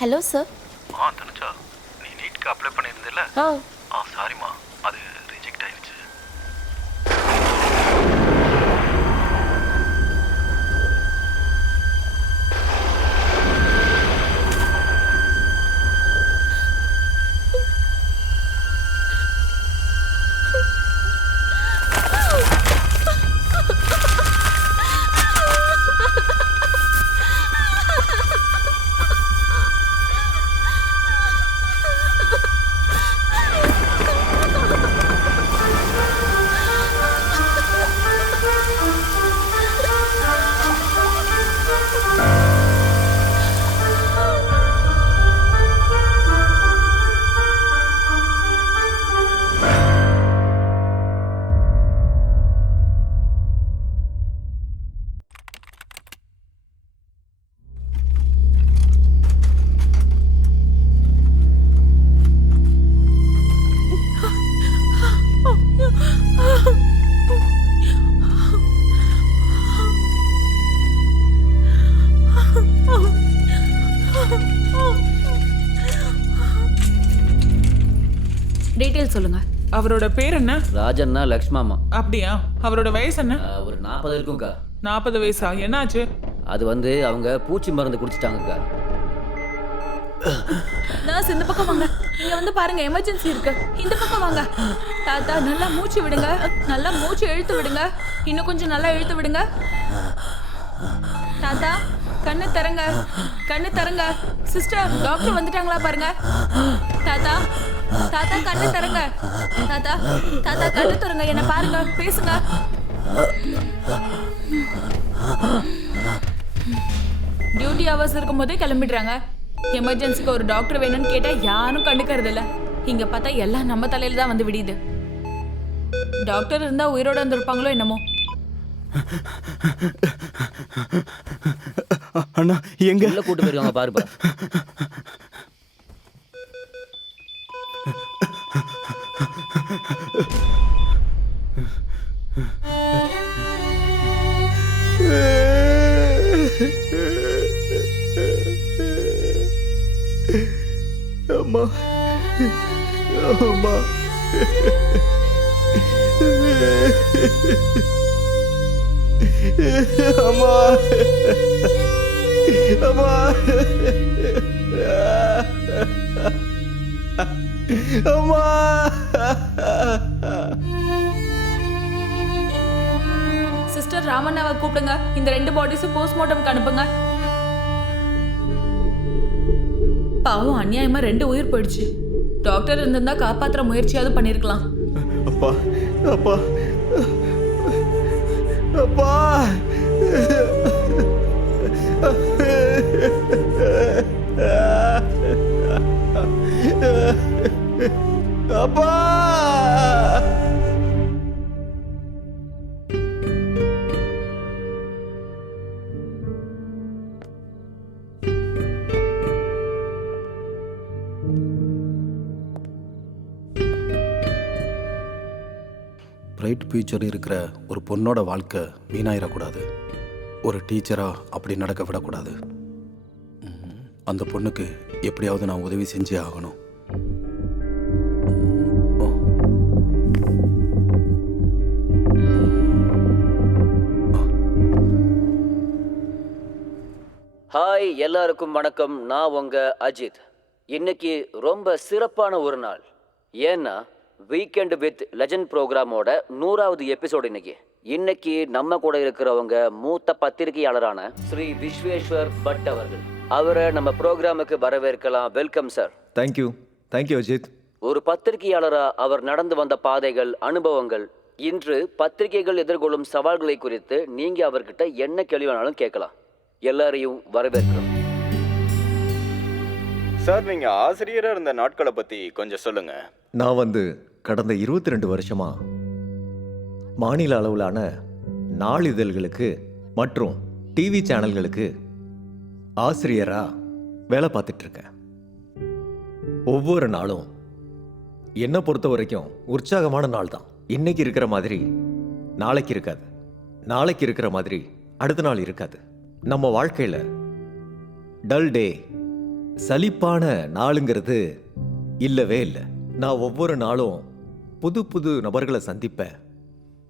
Hello sir. Tanuja, நீ நீட்க்கு apply பண்ணியிருந்தில்ல? சாரிம்மா, அது ரிஜெக்ட் ஆயிடுச்சு. டீடைல் சொல்லுங்க. அவரோட பேர் என்ன? ராஜண்ணா லக்ஷ்மாமா. அப்படியா? அவரோட வயசு என்ன? ஒரு 40 இருக்கும்க்கா. 40 வயசா? என்னாச்சு? அது வந்து அவங்க பூச்சி மருந்து குடிச்சிட்டாங்கக்கா. நர்ஸ் இந்த பக்கம் வாங்க. இங்க வந்து பாருங்க, எமர்ஜென்சி இருக்கு. இந்த பக்கம் வாங்க. தாத்தா நல்லா மூச்சு விடுங்க. நல்லா மூச்சு இழுத்து விடுங்க. இன்னும் கொஞ்சம் நல்லா இழுத்து விடுங்க. தாத்தா கண்ணு தரங்க. கண்ணு தரங்க. சிஸ்டர் டாக்டர் வந்துட்டாங்களா பாருங்க. தாத்தா தாத்தா கண்ணு தரங்க. தாத்தா தாத்தா கண்ணு தரங்க. என்ன பாருங்க, பேசுங்க. டியூட்டி ஹவர்ஸ் இருக்கும் போதே கிளம்பிடுறாங்க. எமர்ஜென்சிக்கு ஒரு டாக்டர் வேணும்னு கேட்டா யாரும் கண்டுக்கிறது இல்ல. இங்க பார்த்தா எல்லாம் நம்ம தலையில தான் வந்து விடியுது. டாக்டர் இருந்தா உயிரோட வந்திருப்பாங்களோ என்னமோ. அண்ணா எங்க உள்ள கூட்டு போயிருக்காங்க பாருப்பா. அம்மா அம்மா அம்மா அம்மா அம்மா சிஸ்டர் ராமண்ணாவை கூப்பிடுங்க. இந்த 2 பாடிஸும் போஸ்ட்மார்ட்டம்க்கு அனுப்புங்க. பாவம், அநியாயமா 2 உயிர் போயிடுச்சு. டாக்டர் இருந்திருந்தா காப்பாத்துற முயற்சியாவது பண்ணிருக்கலாம். அப்பா அப்பா அப்பா அப்பா பிரைட் ஃபியூச்சர் இருக்கிற ஒரு பொண்ணோட வாழ்க்கை வீணாயிடக்கூடாது. ஒரு டீச்சராக அப்படி நடக்க விடக்கூடாது. அந்த பொண்ணுக்கு எப்படியாவது நான் உதவி செஞ்சே ஆகணும். ஹாய், எல்லாருக்கும் வணக்கம். நான் உங்க அஜித். இன்னைக்கு ரொம்ப சிறப்பான ஒரு நாள். ஏன்னா வீக்கெண்ட் வித் லெஜண்ட் ப்ரோக்ராமோட 100வது எபிசோடு இன்னைக்கு நம்ம கூட இருக்கிறவங்க மூத்த பத்திரிகையாளரான ஸ்ரீ விஸ்வேஸ்வர் பட் அவர்கள். அவரை நம்ம ப்ரோக்ராமுக்கு வரவேற்கலாம். Welcome sir. தேங்க்யூ அஜித். ஒரு பத்திரிகையாளரா அவர் நடந்து வந்த பாதைகள், அனுபவங்கள், இன்று பத்திரிகைகள் எதிர்கொள்ளும் சவால்களை குறித்து நீங்க அவர்கிட்ட என்ன கேள்வி வேணாலும் கேட்கலாம். எல்லாரையும் வரவேற்கிறோம் சார். நீங்க ஆசிரியரா இருந்த நாட்களை பத்தி கொஞ்சம் சொல்லுங்க. நான் வந்து கடந்த 22 வருஷமா மாநில அளவிலான நாளிதழ்களுக்கு மற்றும் டிவி சேனல்களுக்கு ஆசிரியரா வேலை பார்த்துட்டு இருக்கேன். ஒவ்வொரு நாளும் என்னை பொறுத்த வரைக்கும் உற்சாகமான நாள் தான். இன்னைக்கு இருக்கிற மாதிரி நாளைக்கு இருக்காது, நாளைக்கு இருக்கிற மாதிரி அடுத்த நாள் இருக்காது. நம்ம வாழ்க்கையில் டல் டே, சலிப்பான நாளுங்கிறது இல்லவே இல்லை. நான் ஒவ்வொரு நாளும் புது புது நபர்களை சந்திப்பேன்,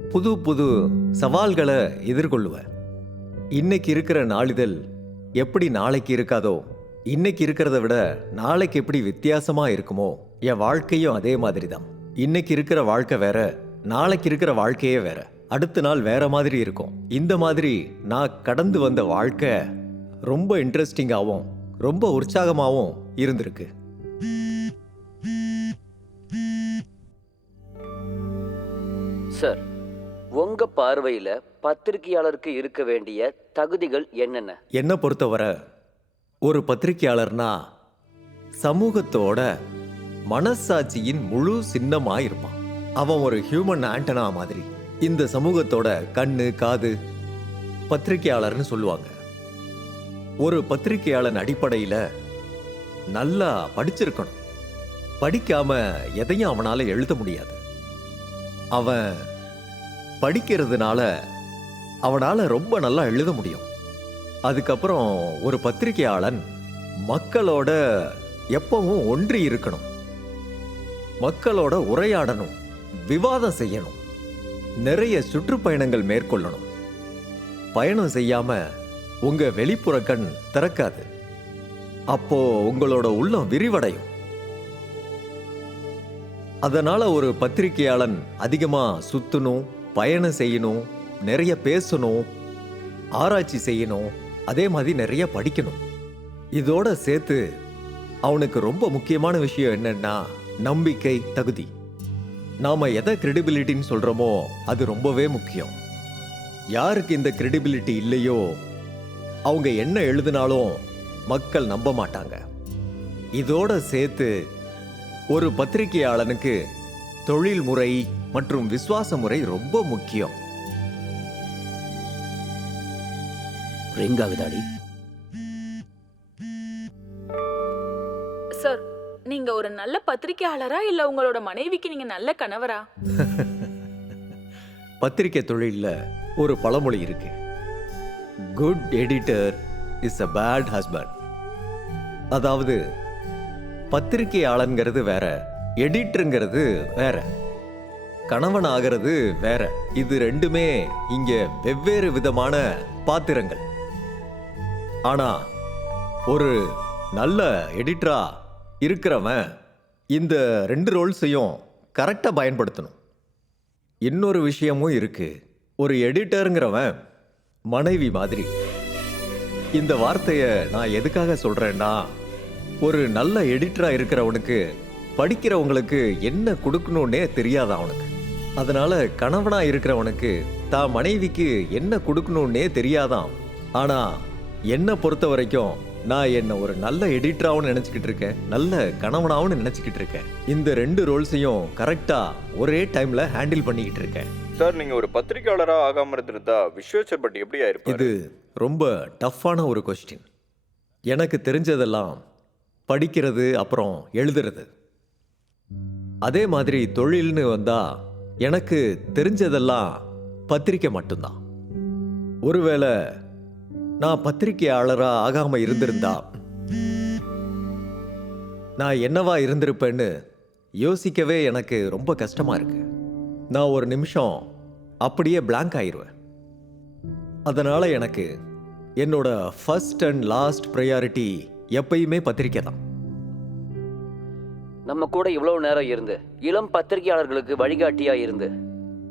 புது புது சவால்களை எதிர்கொள்ளுவேன். இன்னைக்கு இருக்கிற நாளிதழ் எப்படி நாளைக்கு இருக்காதோ, இன்னைக்கு இருக்கிறத விட நாளைக்கு எப்படி வித்தியாசமா இருக்குமோ, என் வாழ்க்கையும் அதே மாதிரி தான். இன்னைக்கு இருக்கிற வாழ்க்கை வேற, நாளைக்கு இருக்கிற வாழ்க்கையே வேற, அடுத்த நாள் வேற மாதிரி இருக்கும். இந்த மாதிரி நான் கடந்து வந்த வாழ்க்கை ரொம்ப இன்ட்ரெஸ்டிங்காகவும் ரொம்ப உற்சாகமாகவும் இருந்திருக்கு. சார், உங்க பார்வையில பத்திரிகையாளருக்கு இருக்க வேண்டிய தகுதிகள் என்னென்ன? என்னை பொறுத்தவரை ஒரு பத்திரிகையாளர்னா சமூகத்தோட மனசாட்சியின் முழு சின்னமா இருப்பான். அவன் ஒரு ஹியூமன் ஆண்டனா மாதிரி. இந்த சமூகத்தோட கண்ணு காது பத்திரிகையாளர்னு சொல்லுவாங்க. ஒரு பத்திரிகையாளன் அடிப்படையில நல்லா படிச்சிருக்கணும். படிக்காம எதையும் அவனால எழுத முடியாது. அவன் படிக்கிறதுனால அவனால ரொம்ப நல்லா எழுத முடியும். அதுக்கப்புறம் ஒரு பத்திரிகையாளன் மக்களோட எப்பவும் ஒன்றி இருக்கணும், மக்களோட உரையாடணும், விவாதம் செய்யணும், நிறைய சுற்றுப்பயணங்கள் மேற்கொள்ளணும். பயணம் செய்யாம உங்க வெளிப்புற கண் திறக்காது. அப்போ உங்களோட உள்ளம் விரிவடையும். அதனால ஒரு பத்திரிகையாளன் அதிகமா சுத்தணும், பயணம் செய்யணும், நிறைய பேசணும், ஆராய்ச்சி செய்யணும், அதே மாதிரி நிறைய படிக்கணும். இதோட சேர்த்து அவனுக்கு ரொம்ப முக்கியமான விஷயம் என்னன்னா நம்பிக்கை, தகுதி. நாம எதை கிரெடிபிலிட்டின்னு சொல்றோமோ அது ரொம்பவே முக்கியம். யாருக்கு இந்த கிரெடிபிலிட்டி இல்லையோ அவங்க என்ன எழுதினாலும் மக்கள் நம்ப மாட்டாங்க. இதோட சேர்த்து ஒரு பத்திரிகையாளனுக்கு தொழில் முறை மற்றும் விசுவாச முறை ரொம்ப முக்கியம். ரிங் ஆகுதாடி? சார், நீங்க ஒரு நல்ல பத்திரிக்கையாளரா இல்ல உங்களோட மனைவிக்கு நீங்க நல்ல கணவரா? பத்திரிகை தொழில்ல ஒரு பழமொழி இருக்கு, good editor is a bad husband. அதாவது பத்திரிகையாளன்கிறது வேற, எடிட்டருங்கிறது வேற, கணவன் ஆகிறது வேற. இது ரெண்டுமே இங்க வெவ்வேறு விதமான பாத்திரங்கள். ஆனா ஒரு நல்ல எடிட்டரா இருக்கிறவன் இந்த ரெண்டு ரோல்ஸையும் கரெக்டா பயன்படுத்தணும். இன்னொரு விஷயமும் இருக்கு, ஒரு எடிட்டருங்கிறவன் மனைவி மாதிரி. இந்த வார்த்தையை நான் எதுக்காக சொல்றேன்னா, ஒரு நல்ல எடிட்டரா இருக்கிறவனுக்கு படிக்கிறவங்களுக்கு என்ன கொடுக்கணும்னே தெரியாது அவனுக்கு. அதனால கணவனா இருக்கிறவனுக்கு தான் மனைவிக்கு என்ன கொடுக்கணும்னே தெரியாதான். ஆனா என்னை பொறுத்த வரைக்கும் நான் என்ன ஒரு நல்ல எடிட்டராகவும் நினைச்சுக்கிட்டு இருக்கேன், நல்ல கணவனாகவும் நினைச்சுக்கிட்டு இருக்கேன். இந்த ரெண்டு ரோல்ஸையும் கரெக்டா ஒரே டைம்ல ஹேண்டில் பண்ணிக்கிட்டு இருக்கேன். சார், நீங்க ஒரு பத்திரிகையாளரா ஆகாம இருந்திருந்தா விஸ்வேஸ்வர் பட் எப்படி ஆயிருப்பாரு? இது ரொம்ப டஃப்பான ஒரு கொஸ்டின். எனக்கு தெரிஞ்சதெல்லாம் படிக்கிறது அப்புறம் எழுதுறது. அதே மாதிரி தொழில்னு வந்தா எனக்கு தெரிஞ்சதெல்லாம் பத்திரிக்கை மட்டும்தான். ஒருவேளை நான் பத்திரிகையாளரா ஆகாம இருந்திருந்தா நான் என்னவா இருந்திருப்பேன்னு யோசிக்கவே எனக்கு ரொம்ப கஷ்டமா இருக்கு. நான் ஒரு நிமிஷம் அப்படியே பிளாங்க் ஆயிருவேன். அதனால எனக்கு என்னோட ஃபர்ஸ்ட் அண்ட் லாஸ்ட் ப்ரையாரிட்டி எப்பயுமே பத்திரிக்கை தான். நம்ம கூட இவ்வளவு நேரம் இருந்து இளம் பத்திரிகையாளர்களுக்கு வழிகாட்டியா இருந்து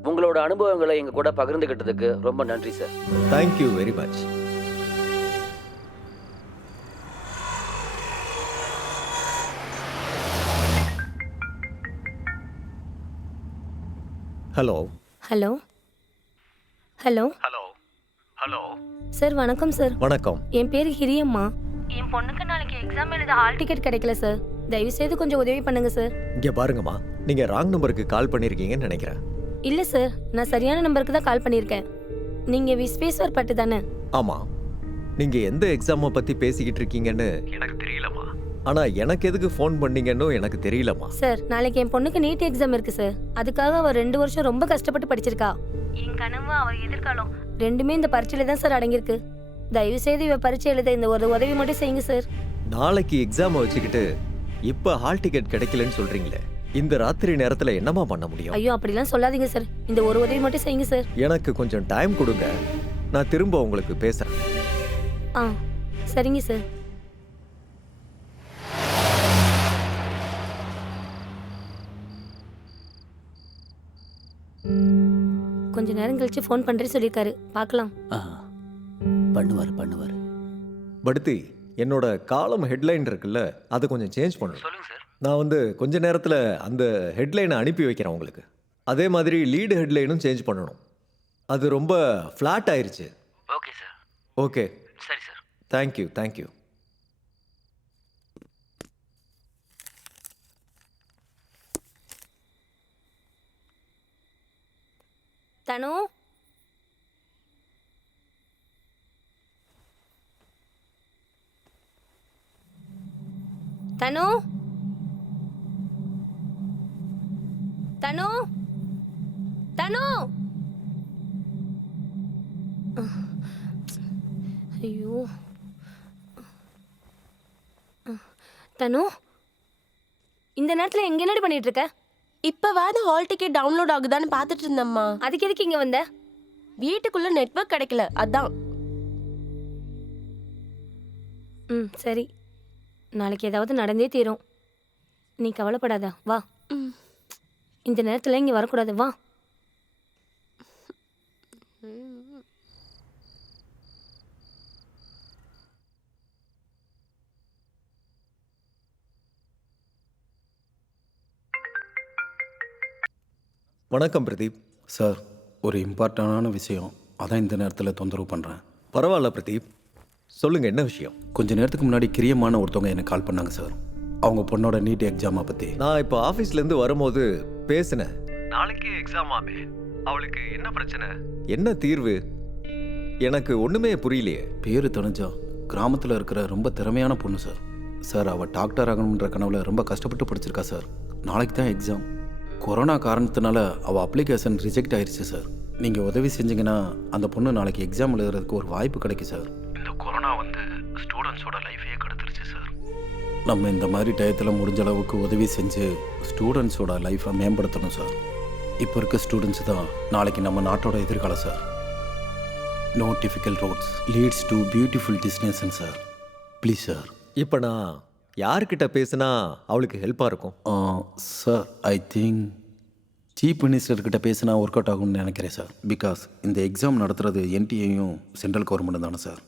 உங்களோட அனுபவங்களை எங்க கூட பகிர்ந்துகிட்டதுக்கு ரொம்ப நன்றி sir. Thank you very much. Hello hello hello hello hello sir, வணக்கம் சார். வணக்கம். என் பேர் ஹிரியம்மா. என் பொண்ணுக்கு நாளைக்கு எக்ஸாம் எழுத ஹால் டிக்கெட் கிடைக்கல சார். தயவு செய்து கொஞ்சம் உதவி பண்ணுங்க சார். இங்க பாருங்கம்மா, நீங்க ராங் நம்பருக்கு கால் பண்ணிருக்கீங்கன்னு நினைக்கிறேன். இல்ல சார், நான் சரியான நம்பருக்கு தான் கால் பண்ணியிருக்கேன். நீங்க விஸ்வேஸ்வர் பட்டு தானே? ஆமா, நீங்க எந்த எக்ஸாமை பத்தி பேசிக்கிட்டு இருக்கீங்கன்னு எனக்கு தெரியலம்மா. ஆனா எனக்கு எதுக்கு ஃபோன் பண்ணீங்கன்னு எனக்கு தெரியலம்மா. சார், நாளைக்கு என் பொண்ணுக்கு நீட் எக்ஸாம் இருக்கு சார். அதுக்காக அவ 2 வருஷம் ரொம்ப கஷ்டப்பட்டு படிச்சிருக்கா. என் கனவு அவ எதிர்காலம் ரெண்டுமே இந்த பரீட்சையில தான் சார் அடங்கியிருக்கு. தயவு செய்து இவ பரீட்சை எழுத இந்த ஒரு உதவி மட்டும் செய்யுங்க சார். நாளைக்கு எக்ஸாமை வச்சுக்கிட்டு இப்ப ஹால் டிக்கெட் கிடைக்கலன்னு சொல்றீங்களே, இந்த ராத்திரி நேரத்துல என்னமா பண்ண முடியும்? ஐயோ அப்படிலாம் சொல்லாதீங்க சார். இந்த ஒரு உதவி மட்டும் செய்யுங்க சார். எனக்கு கொஞ்சம் டைம் கொடுங்க, நான் திரும்ப உங்களுக்கு பேசுறேன். ஆ சரிங்க சார். கொஞ்ச நேரம் கழிச்சு ஃபோன் பண்றேன்னு சொல்லியிருக்காரு. பார்க்கலாம். பண்ணுவார். படுத்தி, என்னோட காலம் ஹெட்லைன் இருக்குல்ல, அதை கொஞ்சம் சேஞ்ச் பண்ணணும். நான் கொஞ்ச நேரத்துல அந்த ஹெட்லைனை அனுப்பி வைக்கிறேன் உங்களுக்கு. அதே மாதிரி லீடு ஹெட்லைனும் சேஞ்ச் பண்ணணும். அது ரொம்ப ஃப்ளாட் ஆயிருச்சு. Okay sir. ஓகே, சரி சார். தேங்க்யூ. தனு, தனு, தனு, தனு. ஐயோ தனு, இந்த நேரத்துல எங்க என்னடி பண்ணிட்டு இருக்க? இப்பவாது ஹால் டிக்கெட் டவுன்லோட் ஆகுதான்னு பார்த்துட்டு இருந்தம்மா. அதுக்கு எதுக்கு இங்க வந்த? வீட்டுக்குள்ள நெட்வொர்க் கிடைக்கல, அதான். சரி, நாளைக்கு ஏதாவது நடந்தே தீரும். நீ கவலைப்படாத, வா. இந்த நேரத்துல இங்க வரக்கூடாது, வா. வணக்கம் பிரதீப். சார், ஒரு இம்பார்ட்டண்டான விஷயம், அதான் இந்த நேரத்தில் தொந்தரவு பண்ணுறேன். பரவாயில்ல பிரதீப், சொல்லுங்க, என்ன விஷயம்? கொஞ்ச நேரத்துக்கு முன்னாடி கிரியமான ஒருத்தவங்க எனக்கு கால் பண்ணாங்க சார். அவங்க பொண்ணோட நீட் எக்ஸாமை பற்றி. நான் இப்போ ஆஃபீஸ்லேருந்து வரும்போது பேசினேன். நாளைக்கு எக்ஸாம் ஆமே, அவளுக்கு என்ன பிரச்சனை, என்ன தீர்வு, எனக்கு ஒன்றுமே புரியலையே. பேர் தனுஜா, கிராமத்தில் இருக்கிற ரொம்ப திறமையான பொண்ணு சார். சார், அவள் டாக்டர் ஆகணுன்ற கனவுல ரொம்ப கஷ்டப்பட்டு படிச்சிருக்கா சார். நாளைக்கு தான் எக்ஸாம். கொரோனா காரணத்தினால அவள் அப்ளிகேஷன் ரிஜெக்ட் ஆயிடுச்சு சார். நீங்கள் உதவி செஞ்சீங்கன்னா அந்த பொண்ணு நாளைக்கு எக்ஸாம் எழுதுறதுக்கு ஒரு வாய்ப்பு கிடைக்கும் சார். இந்த கொரோனா ஸ்டூடெண்ட்ஸோட லைஃபையே கெடுத்துருச்சு சார். நம்ம இந்த மாதிரி டயத்தில் முடிஞ்ச அளவுக்கு உதவி செஞ்சு ஸ்டூடெண்ட்ஸோட லைஃப்பை மேம்படுத்தணும் சார். இப்போ இருக்க ஸ்டூடெண்ட்ஸ் தான் நாளைக்கு நம்ம நாட்டோட எதிர்காலம் sir. No difficult roads leads to beautiful destination sir. Please sir. இப்போ நான் யார்கிட்ட பேசினா அவளுக்கு ஹெல்ப்பாக இருக்கும்? சார், ஐ திங்க் சீஃப் மினிஸ்டர்கிட்ட பேசினா ஒர்க் அவுட் ஆகும்னு நினைக்கிறேன் சார். பிகாஸ் இந்த எக்ஸாம் நடத்துறது என்டிஏயும் சென்ட்ரல் கவர்மெண்ட் தானே சார்.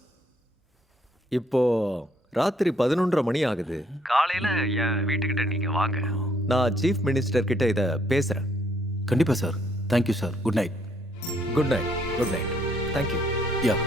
இப்போது ராத்திரி 11:30 மணி ஆகுது. காலையில் என் வீட்டுக்கிட்ட நீங்கள் வாங்க, நான் சீஃப் மினிஸ்டர் கிட்ட இதை பேசுகிறேன். கண்டிப்பாக sir. Thank you sir. Good night. Good night. Thank you. Yeah.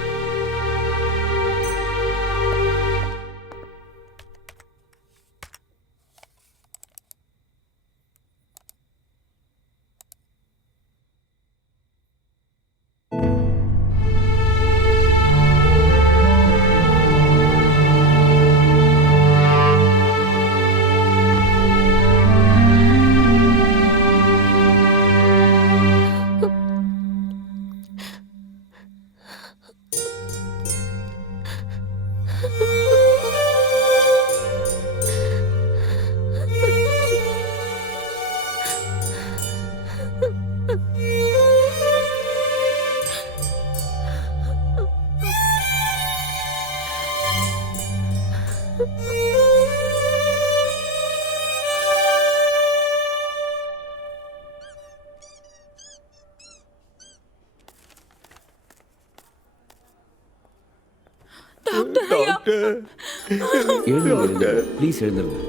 Please எழுந்துருங்க.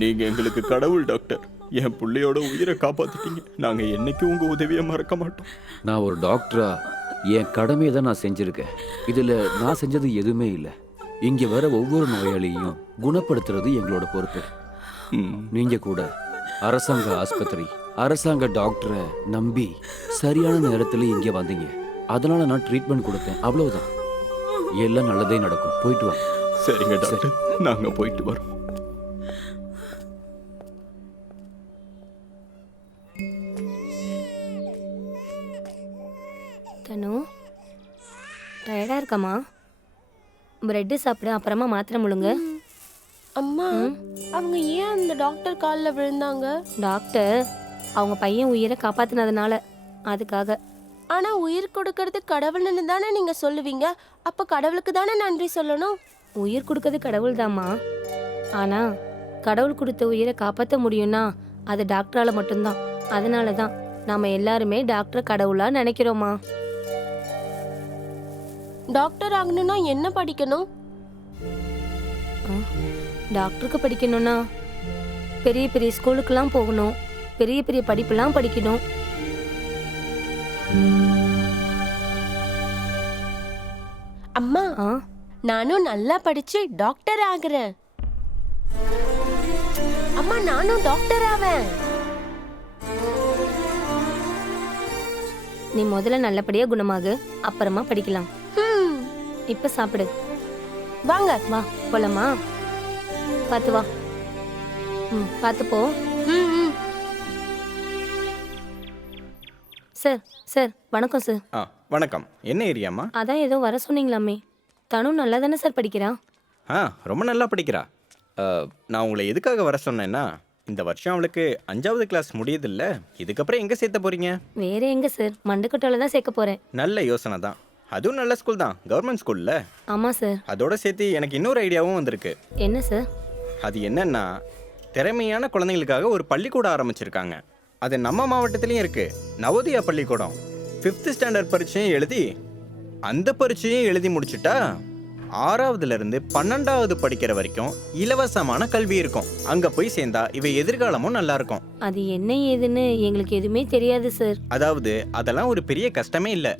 நீங்க எங்களுக்கு கடவுள் டாக்டர். என் பிள்ளையோட உயிரை காப்பாத்திட்டீங்க. நாங்க என்னைக்கும் உங்க உதவியை மறக்க மாட்டோம். நான் ஒரு டாக்டரா என் கடமையை தான் நான் செஞ்சிருக்கேன். இதுல நான் செஞ்சது எதுவுமே இல்லை. இங்க வர ஒவ்வொரு நோயாளியையும் குணப்படுத்துறது எங்களோட பொறுப்பு. நீங்க கூட அரசாங்க ஆஸ்பத்திரி, அரசாங்க டாக்டரை நம்பி சரியான நேரத்துல இங்க வந்தீங்க. அதனால நான் ட்ரீட்மெண்ட் கொடுத்தேன், அவ்வளவுதான். எல்லாம் நல்லதே நடக்கும். போயிட்டு வாங்க. சரிங்க டாக்டர், நாங்க போயிட்டு வரோம். தனு, டயர்டாக இருக்கமா? பிரெட்டு சாப்பிடு, அப்புறமா மாத்திரை முழுங்க. அம்மா அவங்க ஏன் அந்த டாக்டர் காலில் விழுந்தாங்க? டாக்டர் அவங்க பையன் உயிரை காப்பாத்தினதுனால அதுக்காக. ஆனா உயிர் கொடுக்கறது கடவுள்னு தானே நீங்க சொல்லுவீங்க. அப்ப கடவுளுக்கு தானே நன்றி சொல்லணும். உயிர் கொடுக்கறது கடவுள் தாம்மா. ஆனா கடவுள் கொடுத்த உயிரை காப்பாற்ற முடியும்னா அது டாக்டரால மட்டும்தான். அதனால தான் நாம எல்லாருமே டாக்டரை கடவுளா நினைக்கிறோமா. டாக்டர் ஆகணும்னா என்ன படிக்கணும்? டாக்டருக்கு படிக்கணும்னா பெரிய பெரிய ஸ்கூலுக்கெல்லாம் போகணும், பெரிய பெரிய படிப்பெல்லாம் படிக்கணும். அம்மா ஆ நானும் நல்லா படிச்சு டாக்டர் ஆகுறேன். அம்மா நானும் டாக்டர் ஆவேன். நீ முதல்ல நல்லபடியா குணமாகு, அப்புறமா படிக்கலாம். இப்ப சாப்பிடு. வாங்க. வா போலாமா? பார்த்து வா. பார்த்து போ. சார் சார் வணக்கம் சார். வணக்கம். என்ன ஏரியாம்மா? அதான் ஏதோ வர சொன்னீங்களாமே. தனு நல்லா தானே சார் படிக்கிறா? ரொம்ப நல்லா படிக்கிறா. நான் உங்களை எதுக்காக வர சொன்னேன்னா, இந்த வருஷம் அவளுக்கு 5வது கிளாஸ் முடியுதில்ல, இதுக்கப்புறம் எங்கே சேர்த்த போறீங்க? வேற எங்க சார், மண்டக்கட்டோல தான் சேர்க்க போறேன். நல்ல யோசனை தான். அதுவும் நல்ல ஸ்கூல் தான், கவர்மெண்ட் ஸ்கூல்ல. ஆமா சார். அதோட சேர்த்து எனக்கு இன்னொரு ஐடியாவும் வந்திருக்கு. என்ன சார்? அது என்னன்னா, திறமையான குழந்தைங்களுக்காக ஒரு பள்ளிக்கூடம் ஆரம்பிச்சிருக்காங்க. அது நம்ம மாவட்டத்திலையும் இருக்கு. நவோதயா பள்ளிக்கூடம். 5th ஸ்டாண்டர்ட் பரீட்சையும் எழுதி, அந்த பரீட்சையும் எழுதி முடிச்சுட்டா 6வதுல இருந்து 12வது படிக்கிற வரைக்கும் இலவசமான கல்வி இருக்கும். அங்க போய் சேர்ந்தா இவ எதிர்காலமும் நல்லா இருக்கும். அது என்ன ஏதுன்னு எங்களுக்கு எதுவுமே தெரியாது சார். அதாவது அதெல்லாம் ஒரு பெரிய கஷ்டமே இல்ல.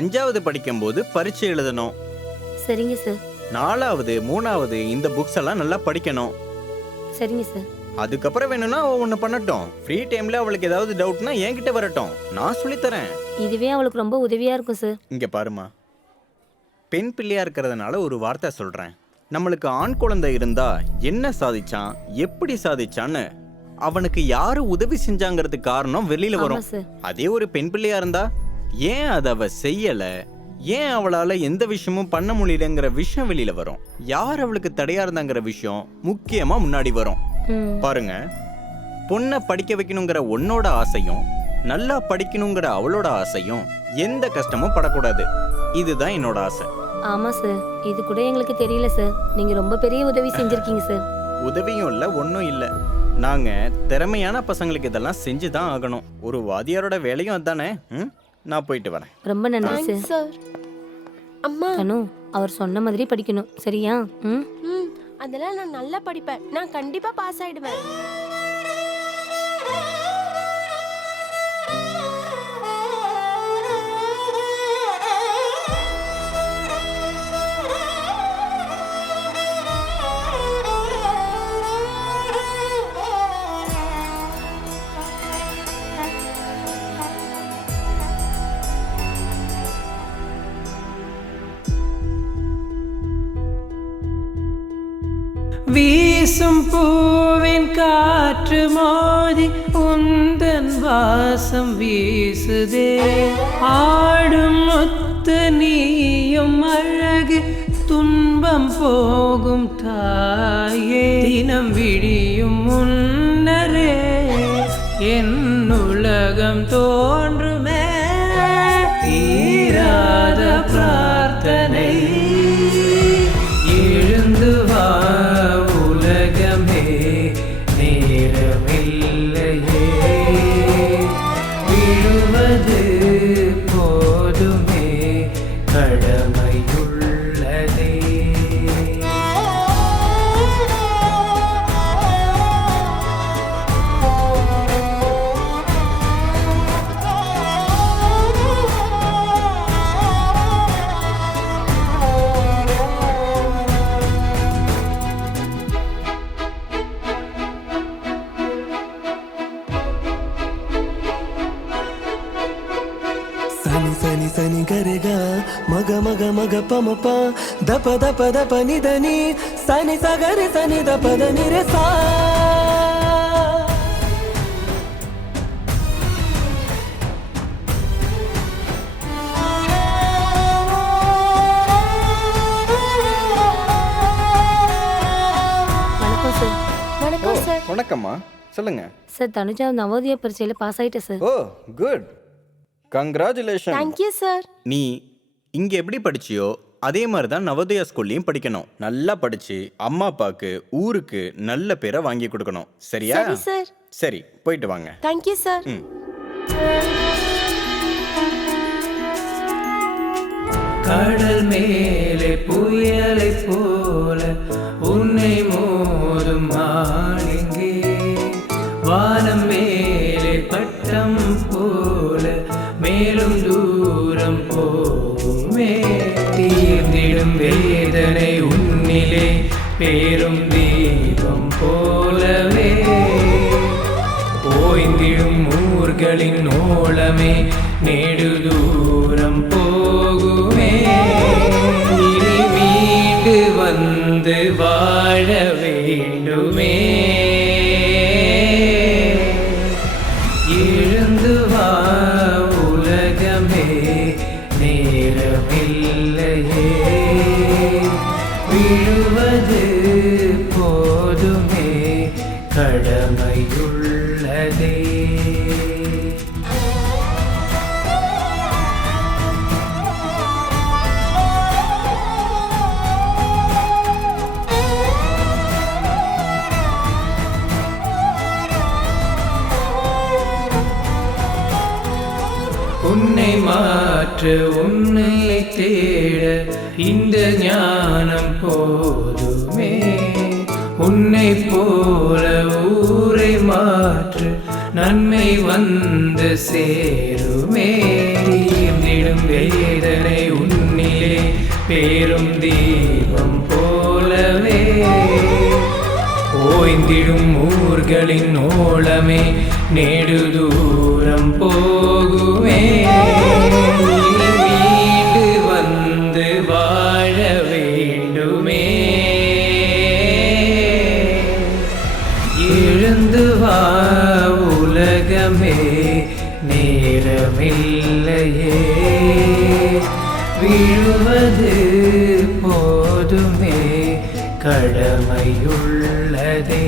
5வது படிக்கும்போது பரீட்சை எழுதணும். சரிங்க சார். 4வது 3வது இந்த புக்ஸ் எல்லாம் நல்லா படிக்கணும். சரிங்க சார். அதுக்கப்புறம் வேணும்னா ஒன்று பண்ணட்டும். ஃப்ரீ டைம்ல அவளுக்கு ஏதாவது டவுட்னா என்கிட்ட வரட்டும், நான் சொல்லித்தரேன். இதுவே அவளுக்கு ரொம்ப உதவியா இருக்கும் சார். இங்க பாருமா, பெண் பிள்ளையா இருக்கிறதுனால ஒரு வார்த்தை சொல்றேன். நம்மளுக்கு ஆண் குழந்தை இருந்தா என்ன சாதிச்சான், எப்படி சாதிச்சான்னு அவனுக்கு யாரு உதவி செஞ்சாங்கிறதுக்கு காரணம் வெளியில வரும். அதே ஒரு பெண் பிள்ளையா இருந்தா ஏன் அதை அவ செய்யல, ஏன் அவளால எந்த விஷயமும் பண்ண முடியலங்கிற விஷயம் வெளியில வரும். யார் அவளுக்கு தடையா இருந்தாங்கிற விஷயம் முக்கியமா முன்னாடி வரும். பாருங்க, பொண்ணை படிக்க வைக்கணுங்கிற உன்னோட ஆசையும் நல்லா படிக்கணுங்கிற அவளோட ஆசையும் எந்த கஷ்டமும் படக்கூடாது. இதுதான் என்னோட ஆசை. ஆமா சார், இது கூட எங்களுக்கு தெரியல சார். நீங்க ரொம்ப பெரிய உதவி செஞ்சிருக்கீங்க சார். உதவியும் இல்ல, ஒன்றும் இல்லை. நாங்க திறமையான பசங்களுக்கு இதெல்லாம் செஞ்சுதான் ஆகணும். ஒரு வாதியாரோட வேலையும் அதானே. நான் போயிட்டு வரேன். ரொம்ப நன்றி சார். அம்மா தனு, அவர் சொன்ன மாதிரி படிக்கணும், சரியா? அதெல்லாம் நான் நல்லா படிப்பேன். நான் கண்டிப்பா பாஸ் ஆயிடுவேன். வீசும் பூவின் காற்று மோதி உந்தன் வாசம் வீசுதே. ஆடும் முத்து நீயும் அழகு, துன்பம் போகும் தாயே. தினம் விடியும் முன்னரே என் உலகம் தோன்றுமே. தீராத பிரார்த்தனை, எழுந்து வா உலகமே, நேரமில்லையே. விழுவது போதுமே, கடமையுள்ளதே. సని సని సని గరెగా మగ మగ మగ పమ ప దప దప దప నిదని సని సగరి సని దప దని రే సా. வணக்கம் சார். வணக்கம்மா, சொல்லுங்க. சார் தனுஜா நவோதயா பரீட்சையில் பாஸ் ஆயிட்டேன் சார். ஓ குட், கங்க்ராச்சுலேஷன். Thank you sir. நீ இங்க எப்படி படிச்சியோ அதே மாதிரி தான் நவோதயா ஸ்கூல்லையும் படிக்கணும். நல்லா படிச்சு அம்மா அப்பாவுக்கு ஊருக்கு நல்ல பேரை வாங்கி கொடுக்கணும். சரியா? சரி சார். சரி, போயிட்டு வாங்க. Thank you sir. கடல் மேலே புயலை போல உன்னை மோதும் ஆளிங்கே, வானம் மேலே பட்டம் போல மேலும் தூரம் போமே, தீர்ந்திடும் வேதனை உன்னிலே பேரும் தீபம் போலவே, ஓய்ந்திடும் ஊர்களின் ஓளமே நெடு தூரம் போகுமே, இனி மீண்டு வந்து வாழ வேண்டுமே, எழுந்து வா உலகமே நேரமில்லையே, விழுவது போதுமே கடமையுள்ளதே. உன்னை மாற்ற உன்னை தேட இந்த ஞானம் போதுமே, உன்னை போல ஊரை மாற்று நன்மை வந்து சேருமே, தீர்ந்திடும் வேதனை உன்னிலே பேரும் தீபம் போலவே, ஓய்ந்திடும் ஊர்களின் ஓளமே நெடு தூரம் போகுமே, இனி மீண்டு வந்து வாழ வேண்டுமே, எழுந்து வா உலகமே நேரமில்லையே, விழுவது போதுமே கடமையுள்ளதே.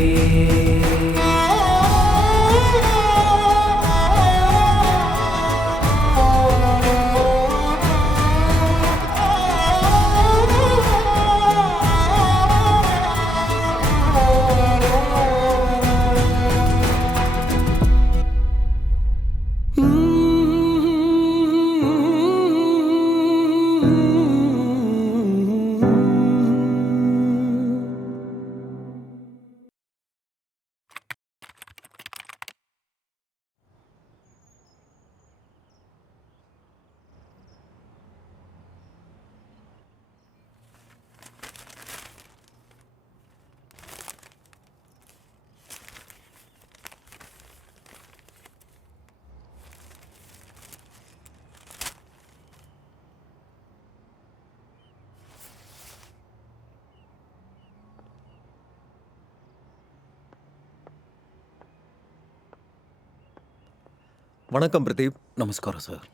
வணக்கம் பிரதீப். நமஸ்காரம் சார்.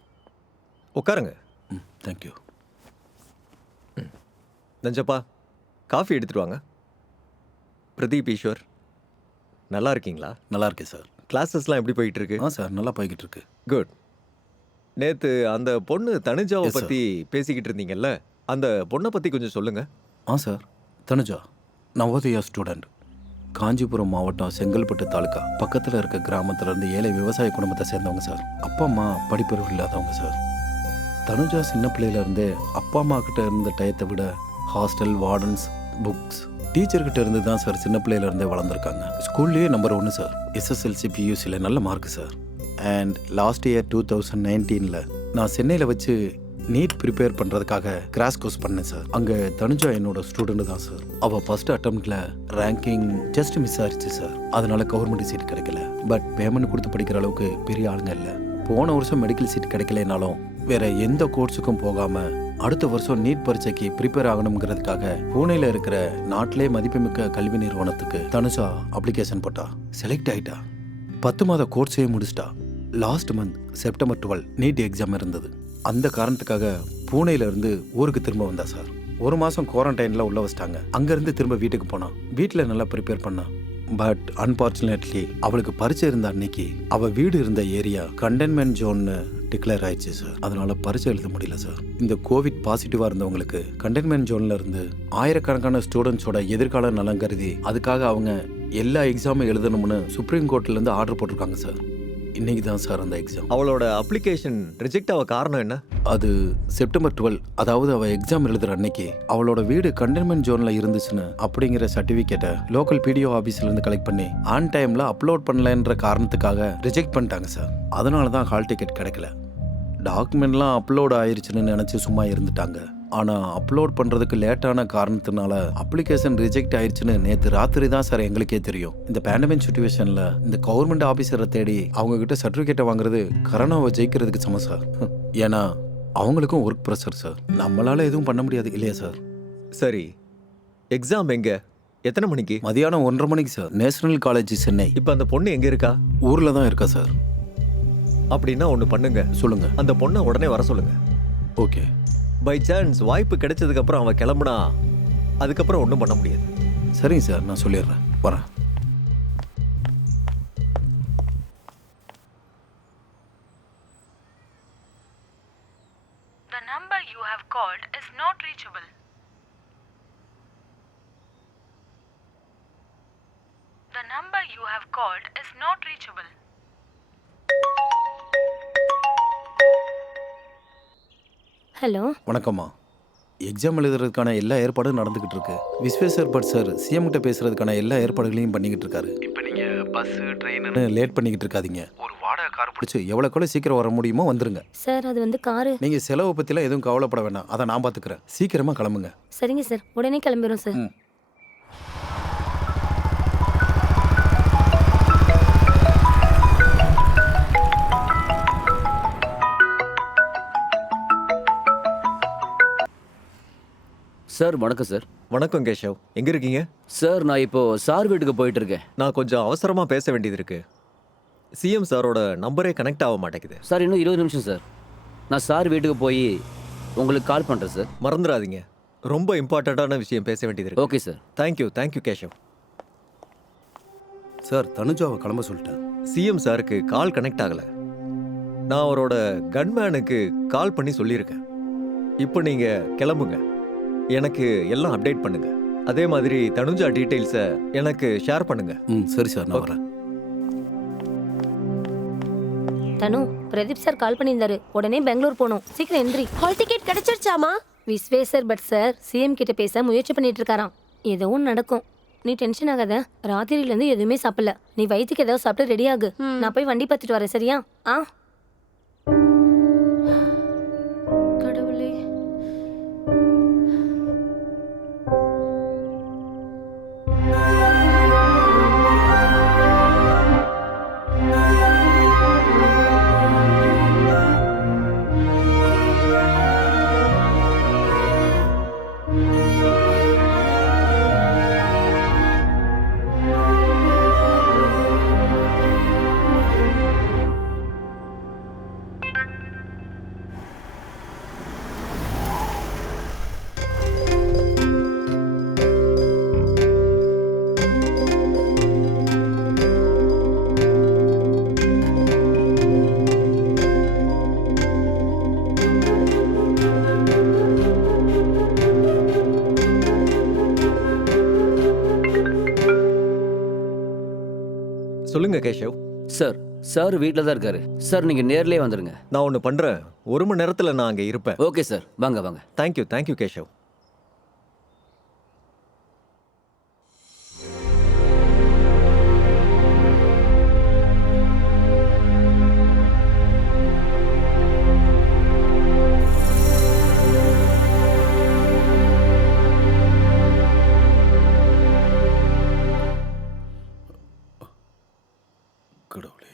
உட்காருங்க. தேங்க்யூ. நஞ்சப்பா, காஃபி எடுத்துட்டு வாங்க. பிரதீப், ஈஸ்வர், நல்லா இருக்கீங்களா? நல்லா இருக்கேன் சார். கிளாஸஸ்லாம் எப்படி போயிட்டு இருக்கு? சார் நல்லா போய்கிட்டு இருக்கு. குட். நேத்து அந்த பொண்ணு தனுஜாவை Yes, sir. பத்தி பேசிக்கிட்டு இருந்தீங்கல்ல, அந்த பொண்ணை பத்தி கொஞ்சம் சொல்லுங்க. Sir, Tanuja Navodaya student. காஞ்சிபுரம் மாவட்டம் செங்கல்பட்டு தாலுக்கா பக்கத்தில் இருக்க கிராமத்துல இருந்து ஏழை விவசாய குடும்பத்தை சேர்ந்தவங்க சார். அப்பா அம்மா படிப்பறிவு இல்லாதவங்க சார். தனுஜா சின்ன பிள்ளையில இருந்தே அப்பா அம்மா கிட்ட இருந்த டயத்தை விட ஹாஸ்டல், வார்டன்ஸ், புக்ஸ், டீச்சர்கிட்ட இருந்து தான் சார் சின்ன பிள்ளையில இருந்தே வளர்ந்துருக்காங்க. ஸ்கூல்லேயே நம்பர் 1 சார். SSLC PUCயில் நல்ல mark sir. And last year 2019 நான் சென்னையில் வச்சு நீட் ப்ரிப்பேர் பண்ணுறதுக்காக கிராஷ் கோர்ஸ் பண்ணேன் சார். அங்கே தனுஜா என்னோட ஸ்டூடெண்ட் தான் சார். அவள் ஃபர்ஸ்ட் அட்டம்ப்டில் ரேங்கிங் ஜஸ்ட் மிஸ் ஆயிடுச்சு சார். அதனால கவர்மெண்ட் சீட் கிடைக்கல. பட் பேமெண்ட் கொடுத்து படிக்கிற அளவுக்கு பெரிய ஆளுங்க இல்லை. போன வருஷம் மெடிக்கல் சீட் கிடைக்கலனாலும் வேற எந்த கோர்ஸுக்கும் போகாமல் அடுத்த வருஷம் நீட் பரீட்சைக்கு ப்ரிப்பேர் ஆகணுங்கிறதுக்காக பூனேல இருக்கிற நாட்டிலே மதிப்புமிக்க கல்வி நிறுவனத்துக்கு தனுஷா அப்ளிகேஷன் போட்டா. செலக்ட் ஆயிட்டா. 10 மாத கோர்ஸையே முடிச்சிட்டா. Last month September 12 NEET exam இருந்தது. அந்த காரணத்துக்காக பூனேல இருந்து ஊருக்கு திரும்ப வந்தா சார். 1 மாதம் குவாரண்டைனில் உள்ள வச்சிட்டாங்க. அங்கேருந்து திரும்ப வீட்டுக்கு போனா. வீட்டில் நல்லா ப்ரிப்பேர் பண்ணா. பட் அன்பார்ச்சுனேட்லி அவளுக்கு பரீட்சை இருந்த அன்னைக்கு அவள் வீடு இருந்த ஏரியா கண்டெய்ன்மெண்ட் ஜோன்னு டிக்ளேர் ஆயிடுச்சு சார். அதனால பரீட்சை எழுத முடியல சார். இந்த கோவிட் பாசிட்டிவாக இருந்தவங்களுக்கு கண்டெய்ன்மெண்ட் ஜோன்ல இருந்து ஆயிரக்கணக்கான ஸ்டூடெண்ட்ஸோட எதிர்கால நலன் கருதி அதுக்காக அவங்க எல்லா எக்ஸாமும் எழுதணும்னு சுப்ரீம் கோர்ட்லேருந்து ஆர்டர் போட்டிருக்காங்க சார். இன்னைக்கு தான் சார் அந்த எக்ஸாம். அவளோட அப்ளிகேஷன் ரிஜெக்ட் ஆக காரணம் என்ன? அது செப்டம்பர் 12, அதாவது அவள் எக்ஸாம் எழுதுற அன்னைக்கு அவளோட வீடு கண்டெய்ன்மெண்ட் ஜோனில் இருந்துச்சுன்னு அப்படிங்கிற சர்டிஃபிகேட்டை லோக்கல் பிடிஓ ஆஃபீஸ்லேருந்து கலெக்ட் பண்ணி ஆன் டைமில் அப்லோட் பண்ணலன்ற காரணத்துக்காக ரிஜெக்ட் பண்ணிட்டாங்க சார். அதனால தான் ஹால் டிக்கெட் கிடைக்கல. டாக்குமெண்ட்லாம் அப்லோட் ஆயிடுச்சுன்னு நினச்சி சும்மா இருந்துட்டாங்க. ஆனால் அப்லோட் பண்ணுறதுக்கு லேட்டான காரணத்தினால அப்ளிகேஷன் ரிஜெக்ட் ஆயிடுச்சுன்னு நேற்று ராத்திரி தான் சார் எங்களுக்கே தெரியும். இந்த பேண்டமிக் சுச்சுவேஷனில் இந்த கவர்மெண்ட் ஆஃபீஸரை தேடி அவங்கக்கிட்ட சர்டிஃபிகேட்டை வாங்குறது கரோனாவை ஜெயிக்கிறதுக்கு சமம் சார். ஏன்னா அவங்களுக்கும் ஒர்க் ப்ரெஷர் சார். நம்மளால எதுவும் பண்ண முடியாது இல்லையா சார்? சரி, எக்ஸாம் எங்க, எத்தனை மணிக்கு? மதியானம் 1:30 மணிக்கு சார். National college Chennai. இப்போ அந்த பொண்ணு எங்க இருக்கா? ஊரில் தான் இருக்கா சார். அப்படின்னா ஒன்று பண்ணுங்க, சொல்லுங்க. அந்த பொண்ணை உடனே வர சொல்லுங்க. ஓகே. பை சான்ஸ் வாய்ப்பு கிடைச்சதுக்கு அப்புறம் அவன் கிளம்புனா அதுக்கப்புறம் ஒன்றும் பண்ண முடியாது. சரிங்க சார், நான் சொல்லிடுறேன். வரேன். The number you have called is not reachable. The number you have called is not reachable. Hello. வணக்கம்மா. எக்ஸாம் எழுதுறதுக்கான எல்லா ஏற்பாடும் நடந்துகிட்டு இருக்கு. விஸ்வேஸ்வர் பட் சார் சிஎம் கிட்ட பேசுறதுக்கான எல்லா ஏற்பாடுகளையும் பண்ணிக்கிட்டு இருக்காரு. இப்போ நீங்க பஸ் ட்ரெயின்னு லேட் பண்ணிக்கிட்டு இருக்காதீங்க. ஒரு வாடகை கார் பிடிச்சி எவ்வளோக்குள்ள சீக்கிரம் வர முடியுமோ வந்துருங்க. சார் அது வந்து காரு. நீங்க செலவை பத்திலாம் எதுவும் கவலைப்பட வேண்டாம், அதை நான் பார்த்துக்கிறேன். சீக்கிரமா கிளம்புங்க. சரிங்க சார், உடனே கிளம்பிடும் சார். சார் வணக்கம் சார். வணக்கம் கேஷவ், எங்க இருக்கீங்க? சார் நான் இப்போ சார் வீட்டுக்கு போயிட்டு இருக்கேன். நான் கொஞ்சம் அவசரமாக பேச வேண்டியது இருக்கு. சிஎம் சாரோட நம்பரே கனெக்ட் ஆக மாட்டேங்குது. சார் இன்னும் 20 நிமிஷம் சார். நான் சார் வீட்டுக்கு போய் உங்களுக்கு கால் பண்ணுறேன் சார். மறந்துடாதீங்க, ரொம்ப இம்பார்ட்டண்ட்டான விஷயம் பேச வேண்டியது இருக்கு. Okay sir. Thank you Keshav. Sir தனுஜாவை கிளம்ப சொல்லிட்டேன். சிஎம் சாருக்கு கால் கனெக்ட் ஆகலை. நான் அவரோட கன்மேனுக்கு கால் பண்ணி சொல்லியிருக்கேன். இப்போ நீங்கள் கிளம்புங்க, எனக்கு எல்லாம் அப்டேட் பண்ணுங்க. அதே மாதிரி தனுஜா டீடைல்ஸை எனக்கு ஷேர் பண்ணுங்க. சரி சார், நான் வரேன். தனு, பிரதீப் சார் கால் பண்ணியிருந்தாரு. உடனே பெங்களூர் போகணும். சீக்கிரம் என்ட்ரி. ஹால் டிக்கெட் கிடைச்சிருச்சாமா? விஸ்வேஸ்வர் பட் சார் சிஎம் கிட்ட பேச முயற்சி பண்ணிட்டு இருக்காராம். எதுவும் நடக்கும், நீ டென்ஷன் ஆகாத. ராத்திரியிலேருந்து எதுவுமே சாப்பிடல. நீ வயிற்றுக்கு ஏதாவது சாப்பிட்டு ரெடி ஆகு. நான் போய் வண்டி பார்த்துட்டு வரேன், சரியா? ஆ. கடவுளே. சொல்லுங்க கேஷவ். சார் சார் வீட்டில் தான் இருக்காரு. சார் நீங்கள் நேர்லேயே வந்துடுங்க. நான் ஒன்று பண்ணுறேன், 1 மணி நேரத்தில் நான் அங்கே இருப்பேன். ஓகே சார், வாங்க வாங்க. தேங்க்யூ கேஷவ். கடவுளே.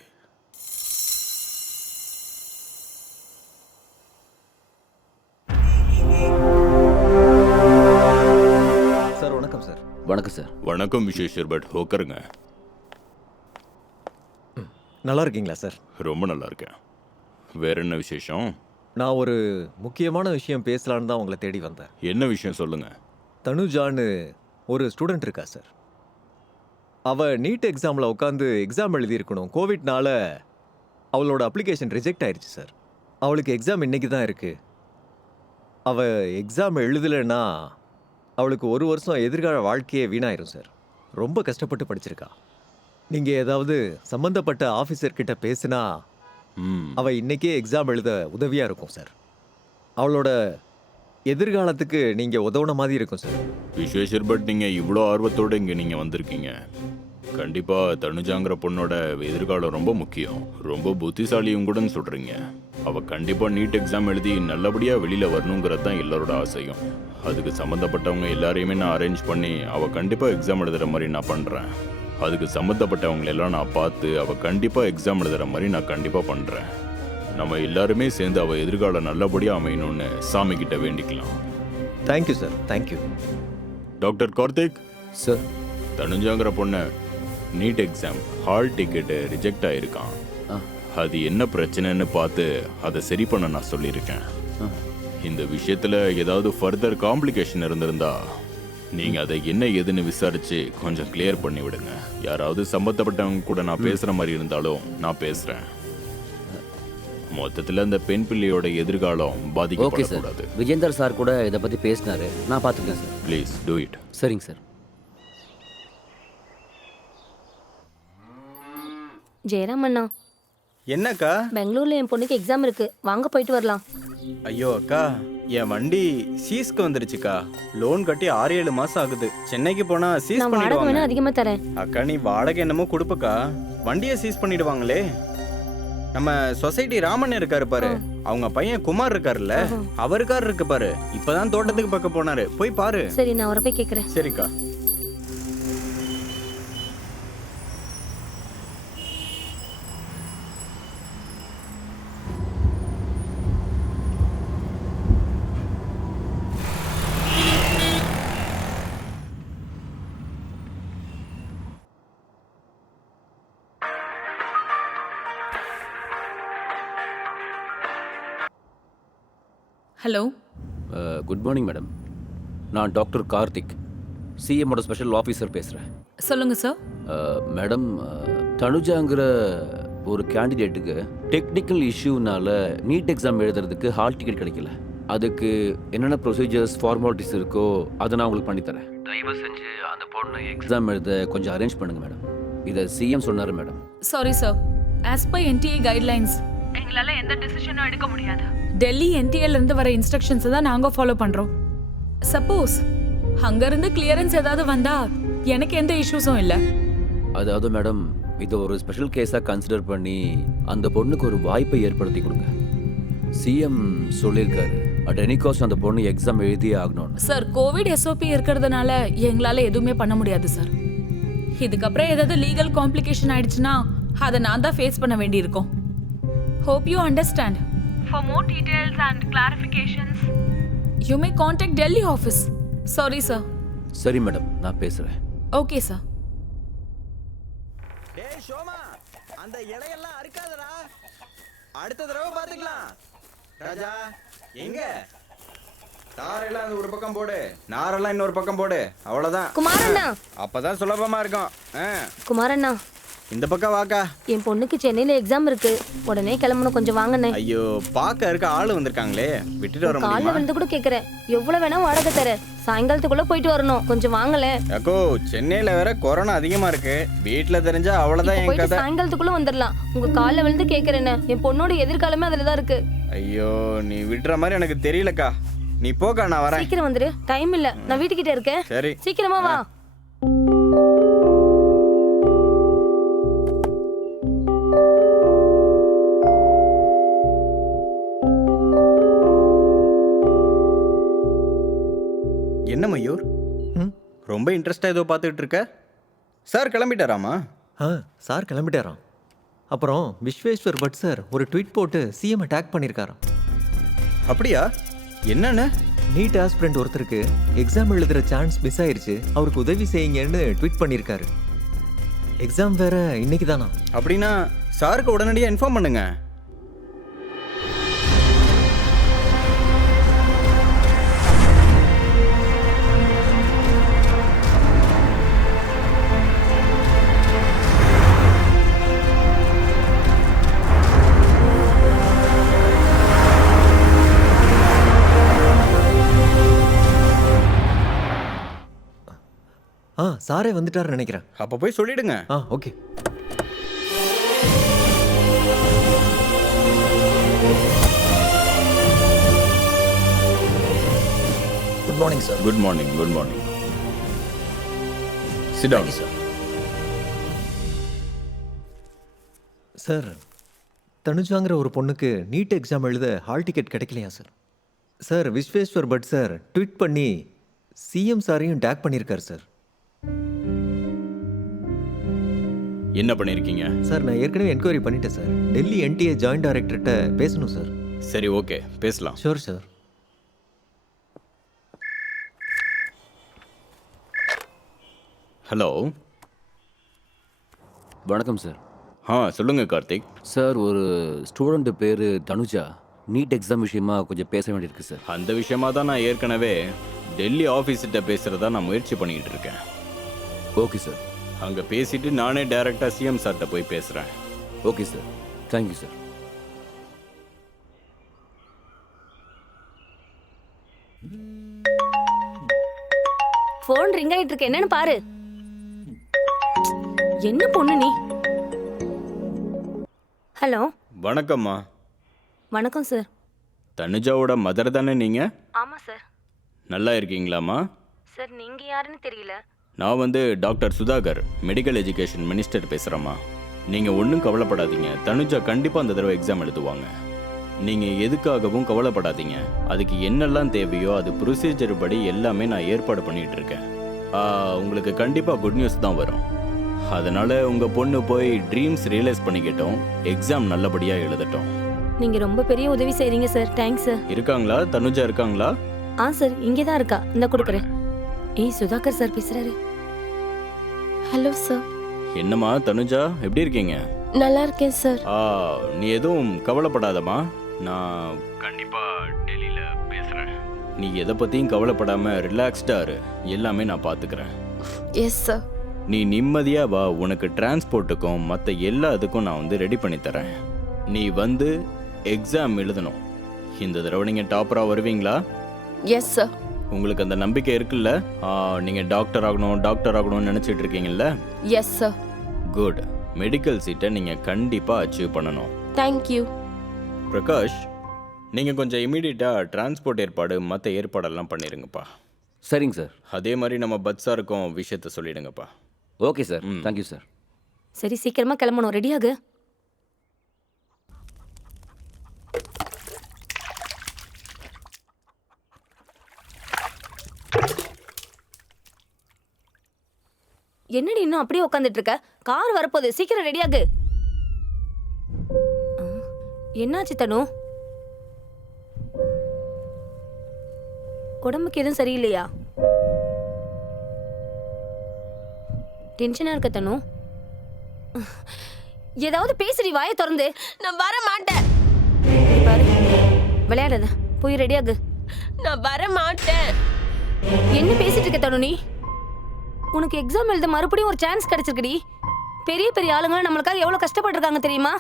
சார் வணக்கம் சார். வணக்கம் சார். வணக்கம் விஸ்வேஸ்வர் பட், உட்காருங்க. நல்லா இருக்கீங்களா சார்? ரொம்ப நல்லா இருக்கேன். வேற என்ன விசேஷம்? நான் ஒரு முக்கியமான விஷயம் பேசலான்னு தான் உங்களை தேடி வந்தேன். என்ன விஷயம் சொல்லுங்க. தனுஜான்னு ஒரு ஸ்டூடெண்ட் இருக்கா சார். அவ நீட் எக்ஸாமில் உட்காந்து எக்ஸாம் எழுதியிருக்கணும். கோவிட்னால அவளோட அப்ளிகேஷன் ரிஜெக்ட் ஆயிடுச்சு சார். அவளுக்கு எக்ஸாம் இன்னைக்கு தான் இருக்கு. அவ எக்ஸாம் எழுதலைன்னா அவளுக்கு 1 வருஷம் எதிர்கால வாழ்க்கையே வீணாயிரும் சார். ரொம்ப கஷ்டப்பட்டு படிச்சிருக்கா. நீங்கள் ஏதாவது சம்மந்தப்பட்ட ஆஃபீஸர்கிட்ட பேசுனா அவ இன்னைக்கே எக்ஸாம் எழுத உதவியாக இருக்கும் சார். அவளோட எதிர்காலத்துக்கு நீங்கள் உதவுன மாதிரி இருக்கும் சார். விஸ்வேஸ்வர் பட் நீங்கள் இவ்வளோ ஆர்வத்தோடு இங்கே நீங்கள் வந்திருக்கீங்க. கண்டிப்பாக தனுஜாங்கிற பொண்ணோட எதிர்காலம் ரொம்ப முக்கியம். ரொம்ப புத்திசாலியும் கூடன்னு சொல்கிறீங்க. அவள் கண்டிப்பாக நீட் எக்ஸாம் எழுதி நல்லபடியாக வெளியில் வரணுங்கிறது தான் எல்லாரோட ஆசையும். அதுக்கு சம்மந்தப்பட்டவங்க எல்லாரையுமே நான் அரேஞ்ச் பண்ணி அவள் கண்டிப்பாக எக்ஸாம் எழுதுகிற மாதிரி நான் பண்ணுறேன். அதுக்கு சம்மந்தப்பட்டவங்களெல்லாம் நான் பார்த்து அவள் கண்டிப்பாக எக்ஸாம் எழுதுகிற மாதிரி நான் கண்டிப்பாக பண்ணுறேன். நம்ம எல்லாருமே சேர்ந்து அவள் எதிர்காலம் நல்லபடியாக அமையணும்னு சாமி கிட்ட வேண்டிக்கலாம். Thank you sir, thank you. Doctor Karthik sir, தனுஜாங்கிற பொண்ணை NEET exam hall ticket reject ஆகிருக்கான். அது என்ன பிரச்சனைன்னு பார்த்து அதை சரி பண்ண நான் சொல்லியிருக்கேன். இந்த விஷயத்தில் ஏதாவது ஃபர்தர் காம்ப்ளிகேஷன் இருந்திருந்தா நீங்கள் அதை என்ன ஏதுன்னு விசாரித்து கொஞ்சம் கிளியர் பண்ணி விடுங்க. யாராவது சம்பந்தப்பட்டவங்க கூட நான் பேசுகிற மாதிரி இருந்தாலும் நான் பேசுகிறேன். மொத்தத்தில் அந்த பெண் பிள்ளையோட எதிர்காலம் பாதிக்கப்படக்கூடாது. விஜேந்தர் சார் கூட இதை பற்றி பேசினாரு. நான் பார்த்துக்கிறேன் சார். Please do it. சரிங்க சார். ஜெயராம் அண்ணா, என்னக்கா? பெங்களூர்ல என் பொண்ணுக்கு எக்ஸாம் இருக்கு, வாங்க போயிட்டு வரலாம். ஐயோ அக்கா, என் வண்டி சீஸ்க்கு வந்துருச்சுக்கா. லோன் கட்டி 6-7 மாசம் ஆகுது. சென்னைக்கு போனா சீஸ் நான் வாடகை வேணா பண்ணிடுவாங்க. அதிகமா தரேன். அக்கா நீ வாடகை என்னமோ கொடுப்பக்கா, வண்டியை சீஸ் பண்ணிடுவாங்களே. நம்ம சொசைட்டி ராமன் இருக்காரு பாரு, அவங்க பையன் குமார் இருக்காருல்ல, அவர் கார் இருக்கு பாரு, இப்பதான் தோட்டத்துக்கு பக்கம் போனாரு, போய் பாரு. சரி, நான் அவரை போய் கேட்கறேன். சரிக்கா. Hello, good morning madam. நான் டாக்டர் கார்த்திக், சிஎம்மோட ஸ்பெஷல் ஆஃபீஸர் பேசுகிறேன். சொல்லுங்க சார். மேடம், தனுஜாங்கிற ஒரு கேண்டிடேட்டுக்கு டெக்னிக்கல் இஷ்யூனால நீட் எக்ஸாம் எழுதுறதுக்கு ஹால் டிக்கெட் கிடைக்கல. அதுக்கு என்னென்ன ப்ரொசீஜர்ஸ் ஃபார்மாலிட்டிஸ் இருக்கோ அதை நான் உங்களுக்கு பண்ணித்தரேன். தயவு செஞ்சு அந்த பொண்ணு எக்ஸாம் எழுத கொஞ்சம் அரேஞ்ச் பண்ணுங்க மேடம். இதை சிஎம் சொன்னார் madam. Sorry sir, as by NDA guidelines எங்களால் எந்த டிசிஷனும் எடுக்க முடியாது. டெல்லி என்டிஏல இருந்து வர இன்ஸ்ட்ரக்ஷன்ஸை தான் நாங்கள் ஃபாலோ பண்ணுறோம். சப்போஸ் அங்கேருந்து கிளியரன்ஸ் ஏதாவது வந்தா எனக்கு எந்த இஷ்யூஸும் இல்லை. அதாவது மேடம், இது ஒரு ஸ்பெஷல் கேஸாக கன்சிடர் பண்ணி அந்த பொண்ணுக்கு ஒரு வாய்ப்பை ஏற்படுத்தி கொடுங்க. சிஎம் சொல்லியிருக்காரு, அட் எனி காஸ்ட் அந்த பொண்ணு எக்ஸாம் எழுதியே ஆகணும்னு. சார், கோவிட் எஸ்ஓபி இருக்கிறதுனால எங்களால் எதுவுமே பண்ண முடியாது சார். இதுக்கப்புறம் ஏதாவது லீகல் காம்ப்ளிகேஷன் ஆயிடுச்சுன்னா அதை நான் தான் ஃபேஸ் பண்ண வேண்டியிருக்கும். Hope you understand. For more details and clarifications, you may contact Delhi office. Sorry, sir. சரி மேடம், நான் பேசுகிறேன். Okay, sir. டேய் ஷோமா, அந்த இலையெல்லாம் அறுக்காதடா, அடுத்த தடவை பாத்துக்கலாம். ராஜா எங்க? தாரெல்லாம் அந்த ஒரு பக்கம் போடு, நாரெல்லாம் இன்னொரு பக்கம் போடு, அவ்வளவுதான். குமாரண்ணா, அப்பதான் சுலபமா இருக்கும். குமாரண்ணா, இந்த பக்கம் வாக்கா. என் பொண்ணுக்கு சென்னையில எக்ஸாம் இருக்கு, உடனே கிளம்பணும், கொஞ்சம் வாங்கண்ணே. ஐயோ, பாக்க இருக்க ஆளு வந்திருக்காங்களே, விட்டுட்டு வர காலைல முடியுமா? வந்து கூட கேக்குறேன், எவ்வளவு வேணா வாடகை தர, சாயங்காலத்துக்குள்ள போயிட்டு வரணும், கொஞ்சம் வாங்கல. அக்கோ, சென்னையில வேற கொரோனா அதிகமா இருக்கு, வீட்டுல தெரிஞ்சா அவ்வளவுதான் என் போயிட்டு கதை. சாயங்காலத்துக்குள்ள வந்துடலாம். உங்க கால்ல விழுந்து கேக்குறேன்னு, என் பொண்ணோட எதிர்காலமே அதுலதான் இருக்கு. ஐயோ, நீ விடுற மாதிரி எனக்கு தெரியலக்கா. நீ போக்கா, நான் வரேன். சீக்கிரம் வந்துரு, டைம் இல்ல, நான் வீட்டுக்கிட்ட இருக்கேன். சரி, சீக்கிரமா வா. என்ன மயூர், ரொம்ப இன்ட்ரெஸ்டா ஏதோ பார்த்துட்டு இருக்க? சார் கிளம்பிட்டாராமா? சார் கிளம்பிட்டாராம். அப்புறம் விஸ்வேஸ்வர் பட் சார் ஒரு ட்வீட் போட்டு சிஎம் டேக் பண்ணியிருக்காராம். அப்படியா? என்னன்னு? நீட் ஆஸ்பிரண்ட் ஒருத்தருக்கு எக்ஸாம் எழுதுகிற சான்ஸ் மிஸ் ஆயிருச்சு, அவருக்கு உதவி செய்யுங்கன்னு ட்வீட் பண்ணியிருக்காரு. எக்ஸாம் வேற இன்னைக்கு தானா? அப்படின்னா சாருக்கு உடனடியாக இன்ஃபார்ம் பண்ணுங்க. சாரே வந்துட்டாருன்னு நினைக்கிறேன். அப்போ போய் சொல்லிடுங்க. Okay. Good morning sir. Good morning. Good morning. Sit down. Sir sir, தனுஜாங்கிற ஒரு பொண்ணுக்கு நீட் எக்ஸாம் எழுத ஹால் டிக்கெட் கிடைக்கலையா sir? Sir, Vishweshwar Bhat sir tweet பண்ணி சிஎம் சாரையும் டேக் பண்ணியிருக்காரு சார். என்ன பண்ணியிருக்கீங்க? சார், நான் ஏற்கனவே என்கொயரி பண்ணிட்டேன் சார். டெல்லி என்டிஏ ஜாயிண்ட் டைரக்டர்கிட்ட பேசணும் சார். சரி, ஓகே, பேசலாம். Sure sir. ஹலோ. வணக்கம் சார். சொல்லுங்க கார்த்திக். சார், ஒரு ஸ்டூடெண்ட் பேர் தனுஜா நீட் எக்ஸாம் விஷயமா கொஞ்சம் பேச வேண்டியிருக்கு சார். அந்த விஷயமா தான் நான் ஏற்கனவே டெல்லி ஆஃபீஸ்கிட்ட பேசுகிறதா நான் முயற்சி பண்ணிக்கிட்டு இருக்கேன். Okay sir. அங்கே பேசிட்டு நானே டைரெக்டாக சிஎம் சார்கிட்ட போய் பேசுகிறேன். Okay sir. Thank you sir. Phone ring ஆயிட்டு இருக்கு, என்னன்னு பாரு. என்ன பொண்ணு நீ? ஹலோ. வணக்கம்மா. வணக்கம் சார். தனுஜாவோட மதர் தானே நீங்கள்? ஆமா சார். நல்லா இருக்கீங்களாம்மா? சார், நீங்க யாருன்னு தெரியல. நான் வந்து doctor Sudhakar, medical education minister பேசுகிறேம்மா. நீங்கள் ஒன்றும் கவலைப்படாதீங்க. தனுஜா கண்டிப்பாக அந்த தடவை எக்ஸாம் எழுதுவாங்க. நீங்கள் எதுக்காகவும் கவலைப்படாதீங்க. அதுக்கு என்னெல்லாம் தேவையோ அது ப்ரொசீஜர் படி எல்லாமே நான் ஏற்பாடு பண்ணிகிட்டு இருக்கேன். உங்களுக்கு கண்டிப்பாக குட் நியூஸ் தான் வரும். அதனால் உங்கள் பொண்ணு போய் ட்ரீம்ஸ் ரியலைஸ் பண்ணிக்கிட்டோம், எக்ஸாம் நல்லபடியாக எழுதட்டும். நீங்க ரொம்ப பெரிய உதவி செய்றீங்க சார். Thanks sir. இருக்காங்களா? தனுஜா இருக்காங்களா? சார், இங்கே தான் இருக்கா. இந்த கொடுக்குறேன். சுதாகர் சார் பேசுறாரு. Hello sir. என்னம்மா தனுஜா, எப்படி இருக்கீங்க? நல்லா இருக்கேன் சார். நீ எதுவும் கவலைப்படாதம்மா. நான் கண்டிப்பாக டெல்லியில் பேசுகிறேன். நீ எதை பற்றியும் கவலைப்படாமல் ரிலாக்ஸ்டாக இரு. எல்லாமே நான் பார்த்துக்கிறேன். Yes sir. நீ நிம்மதியாக வா. உனக்கு டிரான்ஸ்போர்ட்டுக்கும் மற்ற எல்லா இதுக்கும் நான் வந்து ரெடி பண்ணி தரேன். நீ வந்து எக்ஸாம் எழுதணும். இந்த தடவை நீங்கள் டாப்பராக வருவீங்களா? Yes sir. உங்களுக்கு அந்த நம்பிக்கை இருக்குல்ல? நீங்கள் டாக்டர் ஆகணும்னு நினச்சிட்டு இருக்கீங்கல்ல? Yes sir. குட். மெடிக்கல் சீட்டை நீங்கள் கண்டிப்பாக அச்சீவ் பண்ணணும். தேங்க்யூ. பிரகாஷ், நீங்கள் கொஞ்சம் இமீடியட்டாக டிரான்ஸ்போர்ட் ஏற்பாடு மற்ற ஏற்பாடெல்லாம் பண்ணிடுங்கப்பா. சரிங்க சார். அதே மாதிரி நம்ம பட்ஸாருக்கும் விஷயத்த சொல்லிடுங்கப்பா. Okay sir. Thank you sir. சரி, சீக்கிரமா கிளம்பணும். ரெடியாகு. என்னடி இன்னும் அப்படியே உட்காந்துட்டு இருக்க? கார் வரப்போகுது, சீக்கிரம் ரெடியாகு. என்னாச்சு தனு? உடம்புக்கு எதுவும் சரியில்லையா? டென்ஷனா இருக்க தனு? ஏதாவது பேசுடி, வாயை திறந்து. நான் வர மாட்டேன். பாரு, விளையாடாத, போய் ரெடியாகு. நான் வர மாட்டேன். என்ன பேசிட்டு இருக்க தனு நீ? உனக்கு எக்ஸாம் எழுத மறுபடியும் ஒரு சான்ஸ் கிடைச்சிருக்குடி. பெரிய பெரிய ஆளுங்க நம்மளுக்காக எவ்வளவு கஷ்டப்பட்டிருக்காங்க தெரியுமா?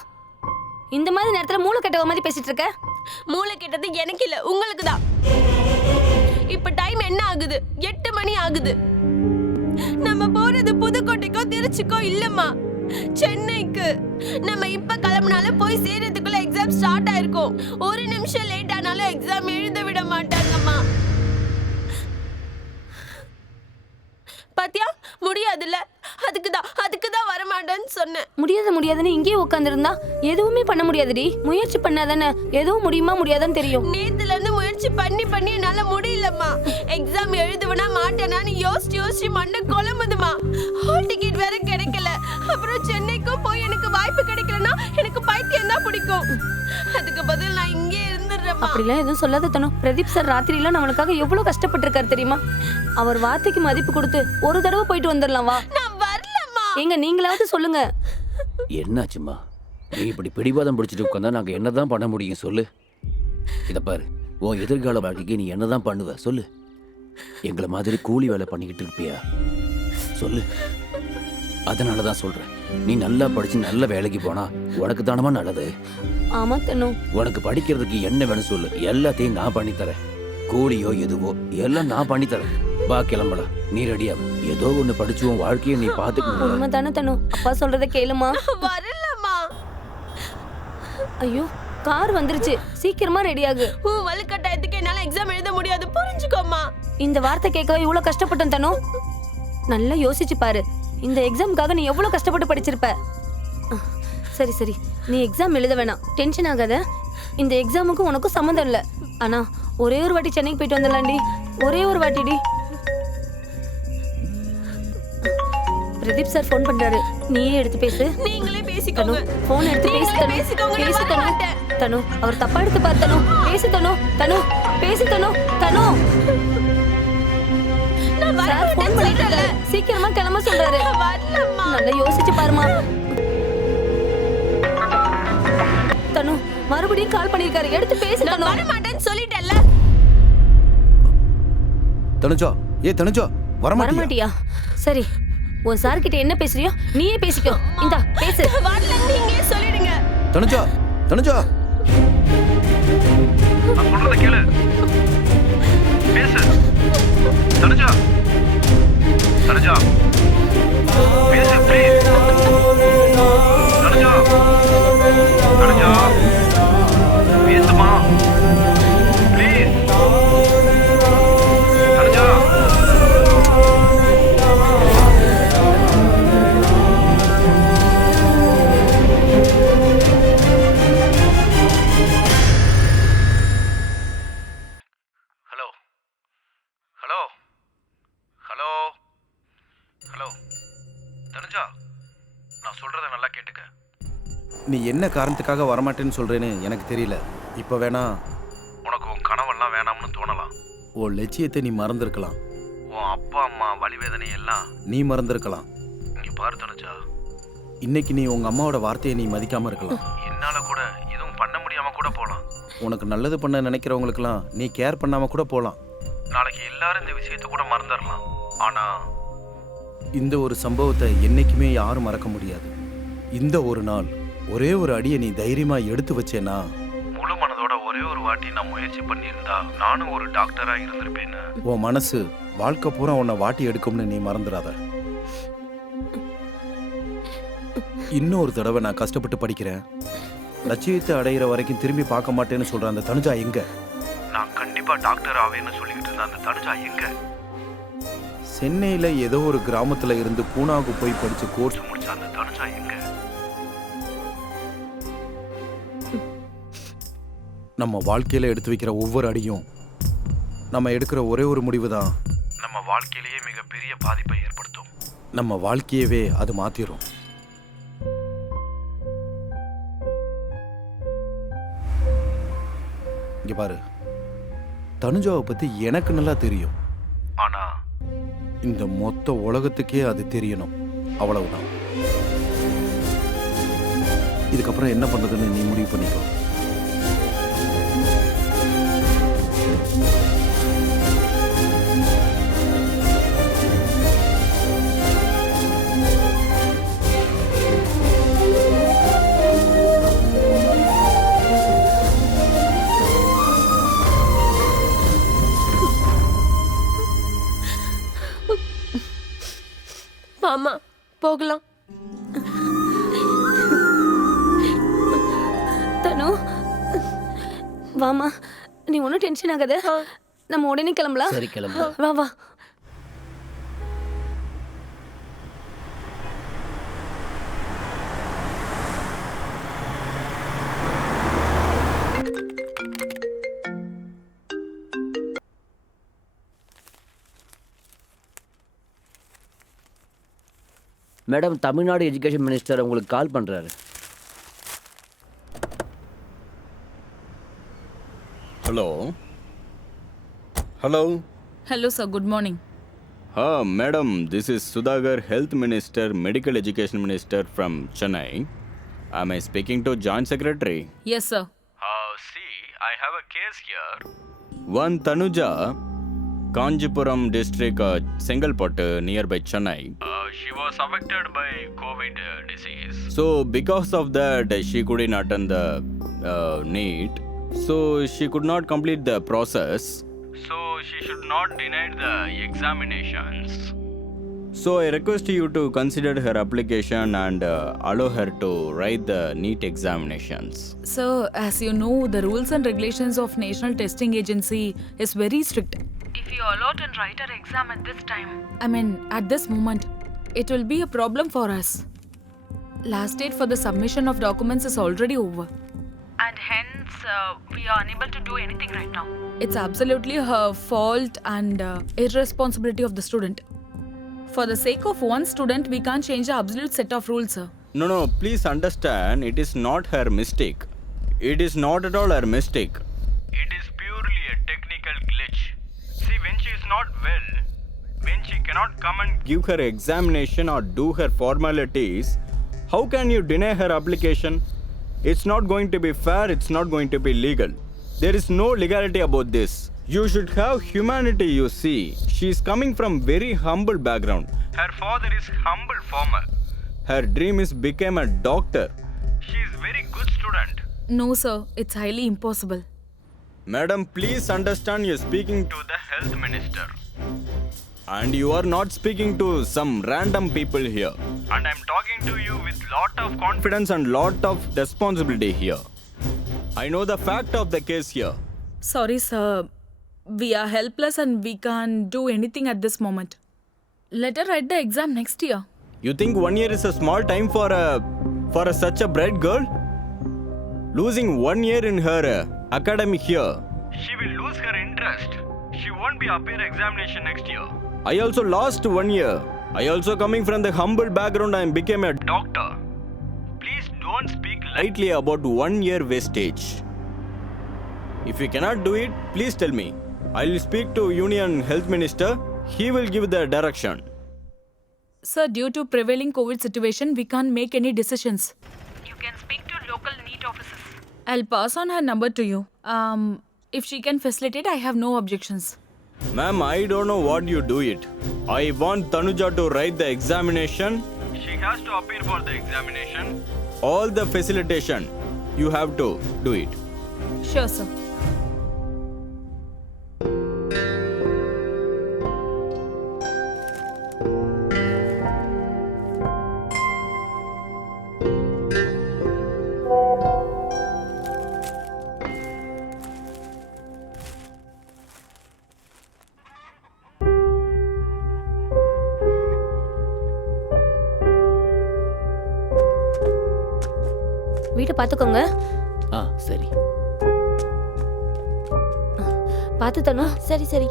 இந்த மாதிரி நேரத்துல மூளை கெட்டவ மாதிரி பேசிட்டு இருக்க. மூளை கெட்டது எனக்கு இல்ல, உங்களுக்கு தான். இப்ப டைம் என்ன ஆகுது? 8 மணி ஆகுது. நம்ம போறது புதுக்கோட்டைக்கோ திருச்சிக்கோ இல்லம்மா, சென்னைக்கு. நம்ம இப்ப கிளம்பினாலும் போய் சேர்றதுக்குள்ள எக்ஸாம் ஸ்டார்ட் ஆயிருக்கும். ஒரு நிமிஷம் லேட் ஆனாலும் எக்ஸாம் எழுத விட மாட்டாங்கம்மா. பாத்தியா, முடியாதுல்ல. அதுக்கு தான் வர மாட்டேன்னு சொன்னேன். முடியாதுன்னு இங்கேயே உட்காந்துருந்தா எதுவுமே பண்ண முடியாதுடி. முயற்சி பண்ணாதானே எதுவும் முடியுமா முடியாதான்னு தெரியும். நேத்துல இருந்து முயற்சி பண்ணி என்னால முடியலம்மா. எக்ஸாம் எழுதுவனா மாட்டேனான்னு யோசிச்சு மண்டை குழம்புதுமா. ஹால் டிக்கெட் வேற கிடைக்கல. அப்புறம் சென்னைக்கும் போய் எனக்கு வாய்ப்பு கிடைக்கலன்னா எனக்கு பைத்தியம் தான் பிடிக்கும். அதுக்கு பதில் நான் இங்கே இருந்துடுறேம்மா. அப்படிலாம் எதுவும் சொல்லாத தனு. பிரதீப் சார் ராத்திரியில நம்மளுக்காக எவ்வளவு கஷ்டப்பட்டிருக்காரு தெரியுமா? அவர் வார்த்தைக்கு மதிப்பு கொடுத்து ஒரு தடவை போயிட்டு வந்துடலாம். வா. நான் வரலம்மா. எங்க நீங்களாவது சொல்லுங்க. என்னாச்சும்மா? நீ இப்படி பிடிவாதம் பிடிச்சிட்டு உட்காந்தா நாங்கள் என்னதான் பண்ண முடியும் சொல்லு? இதை பாரு, உன் எதிர்கால வாழ்க்கைக்கு நீ என்னதான் பண்ணுவ சொல்லு? எங்களை மாதிரி கூலி வேலை பண்ணிக்கிட்டு இருப்பியா சொல்லு? அதனால தான் சொல்றேன், நீ நல்லா படிச்சு நல்ல வேலைக்கு போனா உனக்கு தானமா நல்லது. ஆமா தனு. உனக்கு படிக்கிறதுக்கு என்ன வேணும் சொல்லு, எல்லாத்தையும் நான் பண்ணித்தரேன். கூலியோ எதுவோ எல்லாம் நான் பண்ணித்தரேன். வா கிளம்பலாம். நீ ரெடியா? ஏதோ ஒன்று படிச்சு உன் வாழ்க்கையை நீ பார்த்துக்கணும். உண்மை தானே தனு, அப்பா சொல்றத கேளுமா. வரலம்மா. ஐயோ கார் வந்துருச்சு, சீக்கிரமா ரெடி ஆகு. வலுக்கட்டாயத்துக்கு என்னால எக்ஸாம் எழுத முடியாது, புரிஞ்சுக்கோமா. இந்த வார்த்தை கேட்கவே இவ்வளவு கஷ்டப்பட்டோம் தனு. நல்லா யோசிச்சு பாரு, இந்த எக்ஸாமுக்காக நீ எவ்வளவு கஷ்டப்பட்டு படிச்சிருப்ப. சரி சரி, நீ எக்ஸாம் எழுத வேணாம், டென்ஷன் ஆகாத. இந்த எக்ஸாமுக்கும் உனக்கும் சம்மந்தம் இல்லை. ஆனா ஒரே ஒரு வாட்டி சென்னைக்கு போயிட்டு வந்துடலாம்டி, ஒரே ஒரு வாட்டிடி. பிரதீப் சார் ஃபோன் பண்றாரு, நீயே எடுத்து பேசு. நீங்களே பேசிக்கோங்க. ஃபோன் எடுத்து பேசு தனு, பேசு தனு. தனு அவர் தப்பா எடுத்து பாரு தனு. பேசு தனு, தனு பேசு தனு. தனு சார் ஃபோன் பண்ணிட்டாரு, சீக்கிரமா கிளம்ப சொல்றாரு. நல்லா யோசிச்சு பாருமா. தனு மறுபடியும் கால் பண்ணிருக்காரு, எடுத்து பேசு தனு. வர மாட்டேன்னு சொல்லிட்டேன்ல. தனுஜா, தனுஜா வரமாட்டியா? சரி, உன் சார் கிட்ட என்ன பேசுறியோ நீயே பேசிக்கோ. இந்தா பேசு. வரல நீங்களே சொல்லிடுங்க. தனுஜா, தனுஜா நான் சொல்றத கேளு. பேசு. தனுஜா, தனுஜா பேசு ப்ளீஸ். தனுஜா, தனுஜா பேசுமா please. Tanuja. Hello hello hello hello Tanuja, நான் சொல்றத நல்லா கேட்டுக்க. நீ என்ன காரணத்துக்காக வரமாட்டேன்னு சொல்றேன்னு எனக்கு தெரியல. இப்போ வேணா உனக்கு உன் கனவெல்லாம் வேணாம்னு தோணலாம். உன் லட்சியத்தை நீ மறந்துருக்கலாம். உன் அப்பா அம்மா வலிவேதனை எல்லாம் நீ மறந்துருக்கலாம். இங்க பாரு தனுஜா, இன்னைக்கு நீ உங்க அம்மாவோட வார்த்தையை நீ மதிக்காம இருக்கலாம். என்னால கூட எதுவும் பண்ண முடியாம கூட போலாம். உனக்கு நல்லது பண்ண நினைக்கிறவங்களுக்கெல்லாம் நீ கேர் பண்ணாம கூட போகலாம். நாளைக்கு எல்லாரும் இந்த விஷயத்த கூட மறந்துடலாம். ஆனா இந்த ஒரு சம்பவத்தை என்னைக்குமே யாரும் மறக்க முடியாது. இந்த ஒரு நாள் ஒரே ஒரு அடியை நீ தைரியமா எடுத்து வச்சேனா, முழு மனதோட ஒரே ஒரு வாட்டி நான் முயற்சி பண்ணியிருந்தா நானும் ஒரு டாக்டரா இருந்திருப்பேன்னு. உன் மனசு வாழ்க்கை பூரா உன்னை வாட்டி எடுக்கும்னு நீ மறந்துடாத. இன்னொரு தடவை நான் கஷ்டப்பட்டு படிக்கிறேன், லட்சியத்தை அடையிற வரைக்கும் திரும்பி பார்க்க மாட்டேன்னு சொல்ற அந்த தனுஜா எங்க? நான் கண்டிப்பா டாக்டர் ஆவேன்னு சொல்லிக்கிட்டு இருந்த அந்த தனுஜா எங்க? சென்னையில ஏதோ ஒரு கிராமத்துல இருந்து பூனாவுக்கு போய் படிச்சு கோர்ஸ் முடிச்ச அந்த தனுஜா எங்க? நம்ம வாழ்க்கையில எடுத்து வைக்கிற ஒவ்வொரு அடியும், நம்ம எடுக்கிற ஒரே ஒரு முடிவு தான் நம்ம வாழ்க்கையிலேயே மிகப்பெரிய பாதிப்பை ஏற்படுத்தும். நம்ம வாழ்க்கையவே அது மாத்திரும். இங்க பாரு, தனுஜாவை பத்தி எனக்கு நல்லா தெரியும். ஆனா இந்த மொத்த உலகத்துக்கே அது தெரியணும், அவ்வளவுதான். இதுக்கப்புறம் என்ன பண்றதுன்னு நீ முடிவு பண்ணிக்கோ. மாமா போகலாம். தனு வாமா, நீ ஒன்றும் டென்ஷன் ஆகாத, நம்ம உடனே கிளம்பலாம். சரி கிளம்பு. வா வா. மேடம், தமிழ்நாடு எஜுகேஷன் மினிஸ்டர் உங்களுக்கு கால் பண்ணுறாரு. Hello hello hello sir, good morning. Madam, this is Sudhakar, health minister, medical education minister from Chennai. Am I speaking to Joint Secretary? Yes, sir. See, I have a case here. One Tanuja, Kanjipuram district, Sengalpattu, nearby Chennai. She was affected by COVID disease. So, because of that, she couldn't attend the NEET. So, she could not complete the process. So, she should not deny the examinations. So I request you to consider her application and allow her to write the NEET examinations. So, as you know, the rules and regulations of National Testing Agency is very strict. If you allow and write her exam at this time, at this moment, it will be a problem for us. Last date for the submission of documents is already over. And hence, we are unable to do anything right now. It's absolutely her fault and irresponsibility of the student. For the sake of one student, we can't change the absolute set of rules, sir. No, please understand, it is not her mistake. It is not at all her mistake. It is purely a technical glitch. See, when she is not well, when she cannot come and Give her examination or do her formalities, how can you deny her application? It's not going to be fair, it's not going to be legal. There is no legality about this. You should have humanity, you see. She is coming from very humble background. her father is humble farmer. Her dream is become a doctor. She is very good student. No, sir, it's highly impossible. Madam, please understand you're speaking To the health minister. and you are not speaking to some random people here. And I'm talking to you with lot of confidence. Confidence and lot of responsibility here. I know the fact of the case here. Sorry, sir. We are helpless and we can't do anything at this moment. Let her write the exam next year. You think 1 year is a small time for such a bright girl? Losing 1 year in her academy here. She will lose her interest. She won't be appear examination next year. I also lost 1 year. I also coming from the humble background and became a Doctor, please don't speak lightly about 1 year wastage. If you cannot do it, please tell me. I will speak to Union Health Minister. He will give the direction. Sir, due to prevailing COVID situation, we can't make any decisions. You can speak to local NEET officers. I'll pass on her number to you. If she can facilitate, I have no objections. Ma'am, I don't know what you do it. I want Tanuja to write the examination. She has to appear for the examination. All the facilitation. You have to do it. Sure, sir. வீட்டை பார்த்துக்கோங்க. சரி. பார்த்து தனு. சரி சரி.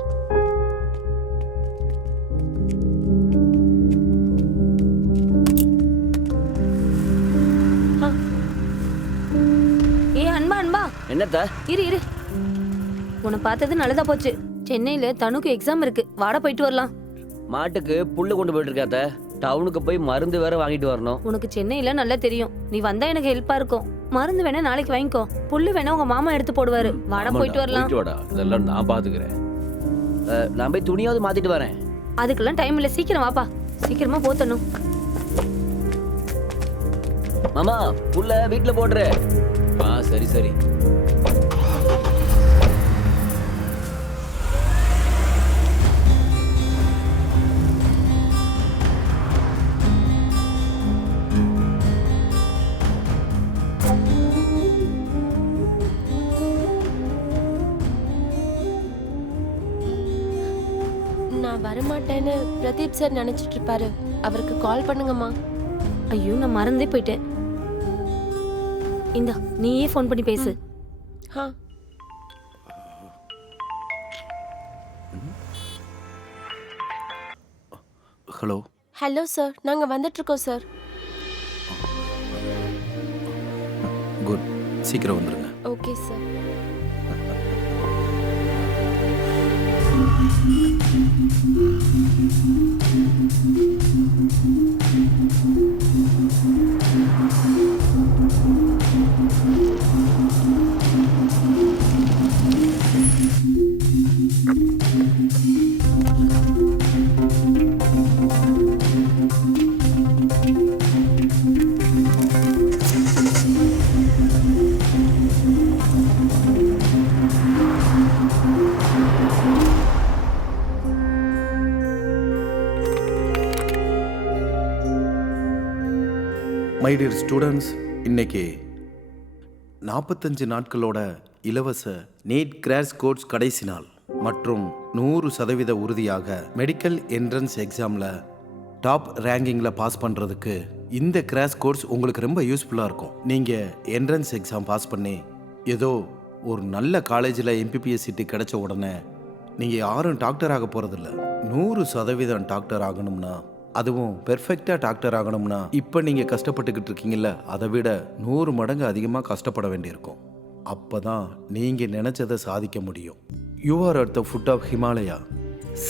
அன்பா என்னத்த? இரு உன்னை பார்த்தது நல்லதா போச்சு. சென்னையில தனுக்கு எக்ஸாம் இருக்கு, வாட போயிட்டு வரலாம். மாட்டுக்கு புல்லு கொண்டு போயிட்டு இருக்காத்த. டவுனுக்கு போய் மருந்து வேற வாங்கிட்டு வரணும். உனக்கு சென்னையில நல்லா தெரியும், நீ வந்தா எனக்கு ஹெல்ப்பா இருக்கும். மருந்து வேணா நாளைக்கு வாங்கிக்கோ, புல்லு வேணா உங்க மாமா எடுத்து போடுவாரு. வாட போயிட்டு வரலாம். இதெல்லாம் நான் பாத்துக்கிறேன். நான் போய் துணியாவது மாத்திட்டு வரேன். அதுக்கெல்லாம் டைம் இல்ல, சீக்கிரம் வாப்பா. சீக்கிரமா போத்தணும். மாமா புல்ல வீட்டுல போடுற. சரி. நான் வரமாட்டேன்னு பிரதீப் சார் நினைச்சிட்டு இருப்பாரு. அவருக்கு கால் பண்ணுங்கம்மா. ஐயோ, நான் மறந்தே போயிட்டேன். இந்தா, நீயே ஃபோன் பண்ணி பேசு. ஹலோ. ஹலோ சார், நாங்க வந்துட்டு இருக்கோம் சார். குட், சீக்கிரம் வந்துருங்க. Okay sir. My dear students, இன்னைக்கு 45 நாட்களோட இலவச நீட் கிராஷ் கோர்ஸ் கடைசி நாள் மற்றும் 100% உறுதியாக மெடிக்கல் என்ட்ரன்ஸ் எக்ஸாமில் டாப் ரேங்கிங்கில் பாஸ் பண்ணுறதுக்கு இந்த கிராஷ் கோர்ஸ் உங்களுக்கு ரொம்ப யூஸ்ஃபுல்லாக இருக்கும். நீங்கள் என்ட்ரன்ஸ் எக்ஸாம் பாஸ் பண்ணி ஏதோ ஒரு நல்ல காலேஜில் MPBS சீட்டு கிடைச்ச உடனே நீங்கள் யாரும் டாக்டர் ஆக போகிறதில்ல. 100% டாக்டர் ஆகணும்னா, அதுவும் பெர்ஃபெக்டாக டாக்டர் ஆகணும்னா இப்போ நீங்கள் கஷ்டப்பட்டுக்கிட்டு இருக்கீங்கல்ல, அதை விட 100 மடங்கு அதிகமாக கஷ்டப்பட வேண்டியிருக்கும். அப்போ தான் நீங்கள் நினச்சதை சாதிக்க முடியும். You are at the foot of Himalaya.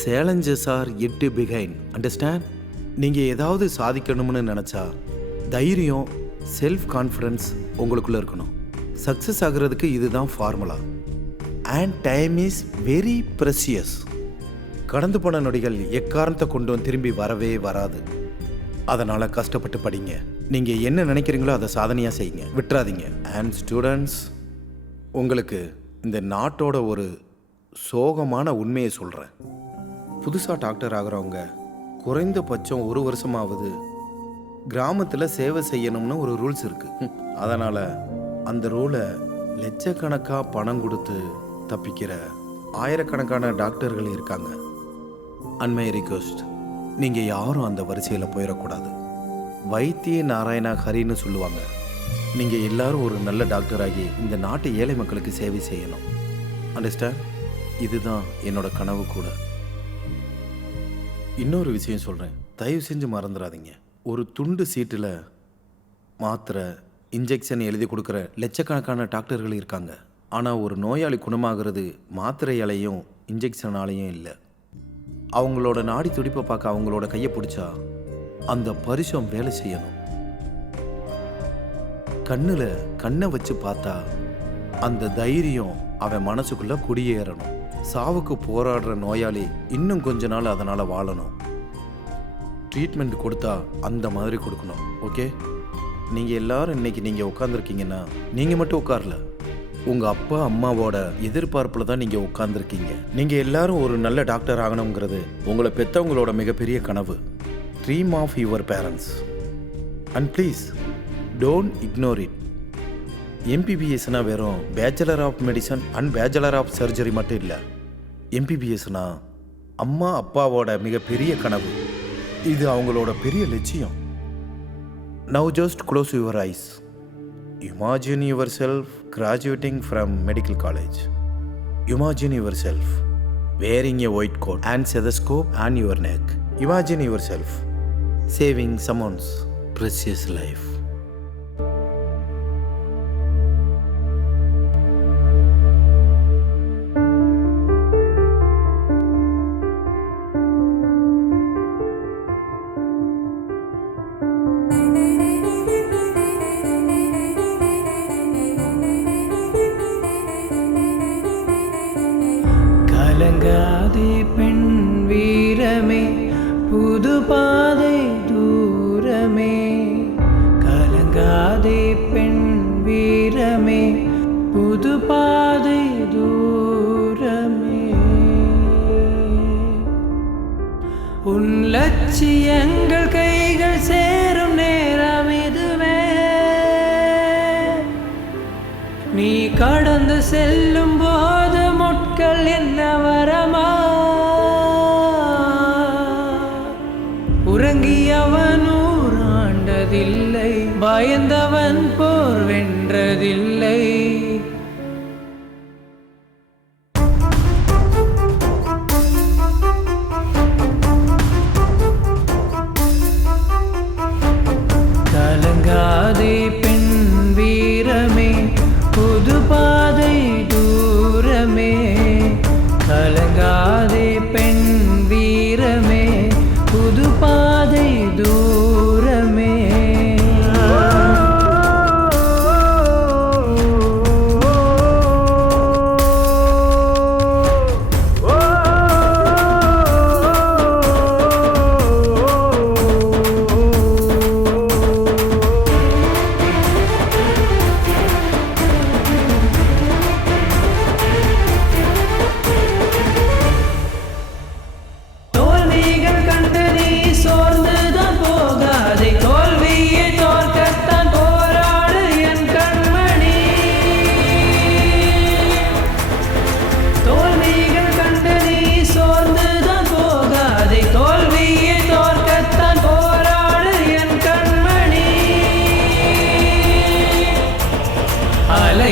Challenges are yet behind. Understand? நீங்கள் ஏதாவது சாதிக்கணும்னு நினச்சா தைரியம், செல்ஃப் கான்ஃபிடன்ஸ் உங்களுக்குள்ளே இருக்கணும். சக்ஸஸ் ஆகிறதுக்கு இதுதான் formula. And time is very precious. கடந்து போன நொடிகள் எக்காரணத்தை கொண்டும் திரும்பி வரவே வராது. அதனால் கஷ்டப்பட்டு படிங்க. நீங்கள் என்ன நினைக்கிறீங்களோ அதை சாதனையாக செய்யுங்க, விட்டுறாதீங்க. அண்ட் ஸ்டூடெண்ட்ஸ், உங்களுக்கு இந்த நாட்டோட ஒரு சோகமான உண்மையை சொல்கிறேன். புதுசாக டாக்டர் ஆகிறவங்க குறைந்தபட்சம் 1 வருஷமாவது கிராமத்தில் சேவை செய்யணும்னு ஒரு ரூல்ஸ் இருக்குது. அதனால் அந்த ரூலை லட்சக்கணக்காக பணம் கொடுத்து தப்பிக்கிற ஆயிரக்கணக்கான டாக்டர்கள் இருக்காங்க. அண்மை ரிக்வெஸ்ட், நீங்கள் யாரும் அந்த வரிசையில் போயிடக்கூடாது. வைத்திய நாராயணா ஹரின்னு சொல்லுவாங்க. நீங்கள் எல்லாரும் ஒரு நல்ல டாக்டராகி இந்த நாட்டு ஏழை மக்களுக்கு சேவை செய்யணும். அண்டர்ஸ்டாண்ட்? இதுதான் என்னோட கனவு கூட. இன்னொரு விஷயம் சொல்கிறேன், தயவு செஞ்சு மறந்துடாதீங்க. ஒரு துண்டு சீட்டில் மாத்திரை, இன்ஜெக்ஷன் எழுதி கொடுக்குற லட்சக்கணக்கான டாக்டர்கள் இருக்காங்க. ஆனால் ஒரு நோயாளி குணமாகிறது மாத்திரையாலையும் இன்ஜெக்ஷனாலையும் இல்லை. அவங்களோட நாடி துடிப்பை பார்க்க அவங்களோட கையை பிடிச்சா அந்த பரிசம் வேலை செய்யணும். கண்ணில் கண்ணை வச்சு பார்த்தா அந்த தைரியம் அவன் மனசுக்குள்ளே குடியேறணும். சாவுக்கு போராடுற நோயாளி இன்னும் கொஞ்ச நாள் அதனால் வாழணும். ட்ரீட்மெண்ட் கொடுத்தா அந்த மாதிரி கொடுக்கணும். ஓகே? நீங்கள் எல்லாரும் இன்னைக்கு நீங்கள் உட்காந்துருக்கீங்கன்னா நீங்கள் மட்டும் உட்காரல, உங்கள் அப்பா அம்மாவோட எதிர்பார்ப்பில் தான் நீங்கள் உட்காந்துருக்கீங்க. நீங்கள் எல்லாரும் ஒரு நல்ல டாக்டர் ஆகணுங்கிறது உங்களை பெற்றவங்களோட மிகப்பெரிய கனவு. Dream of your parents. And please don't ignore it. MPBSனா வெறும் bachelor of medicine and bachelor of surgery மட்டும் இல்லை. MPBSனா அம்மா அப்பாவோட மிகப்பெரிய கனவு. இது அவங்களோட பெரிய லட்சியம். Now just close your eyes. Imagine yourself graduating from medical college. Imagine yourself wearing a white coat and stethoscope on your neck. Imagine yourself saving someone's precious life. கலங்காதே பெண் வீரமே, புது பாதை தூரமே. கலங்காதே பெண் வீரமே, புது பாதை தூரமே. உன் லட்சியங்கள் கைகள் சேரும் நேரம் இதுவே. நீ கடந்து செல்லும் போது முட்கள் என்ன வரமா? உறங்கியவன் ஊராண்டதில்லை, பயந்தவன் போர் வென்றதில்லை. கலங்காதே பெண் வீரமே, புது பாதை தூரமே. கலங்காதே பெண் வீரமே, புது பாதை தூரமே.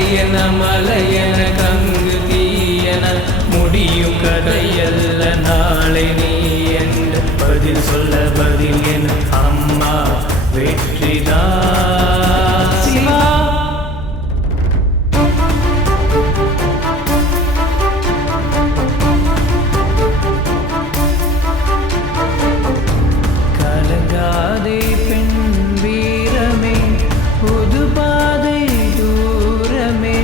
அலையன மலையன கங்கு தீயன முடியும் கதையல்ல நாளை நீ என்று பதில் சொல்ல பதில் என் அம்மா வெற்றிதான் சிவா. கலங்காதே பெண் வீரமே புது பாதை தூரமே,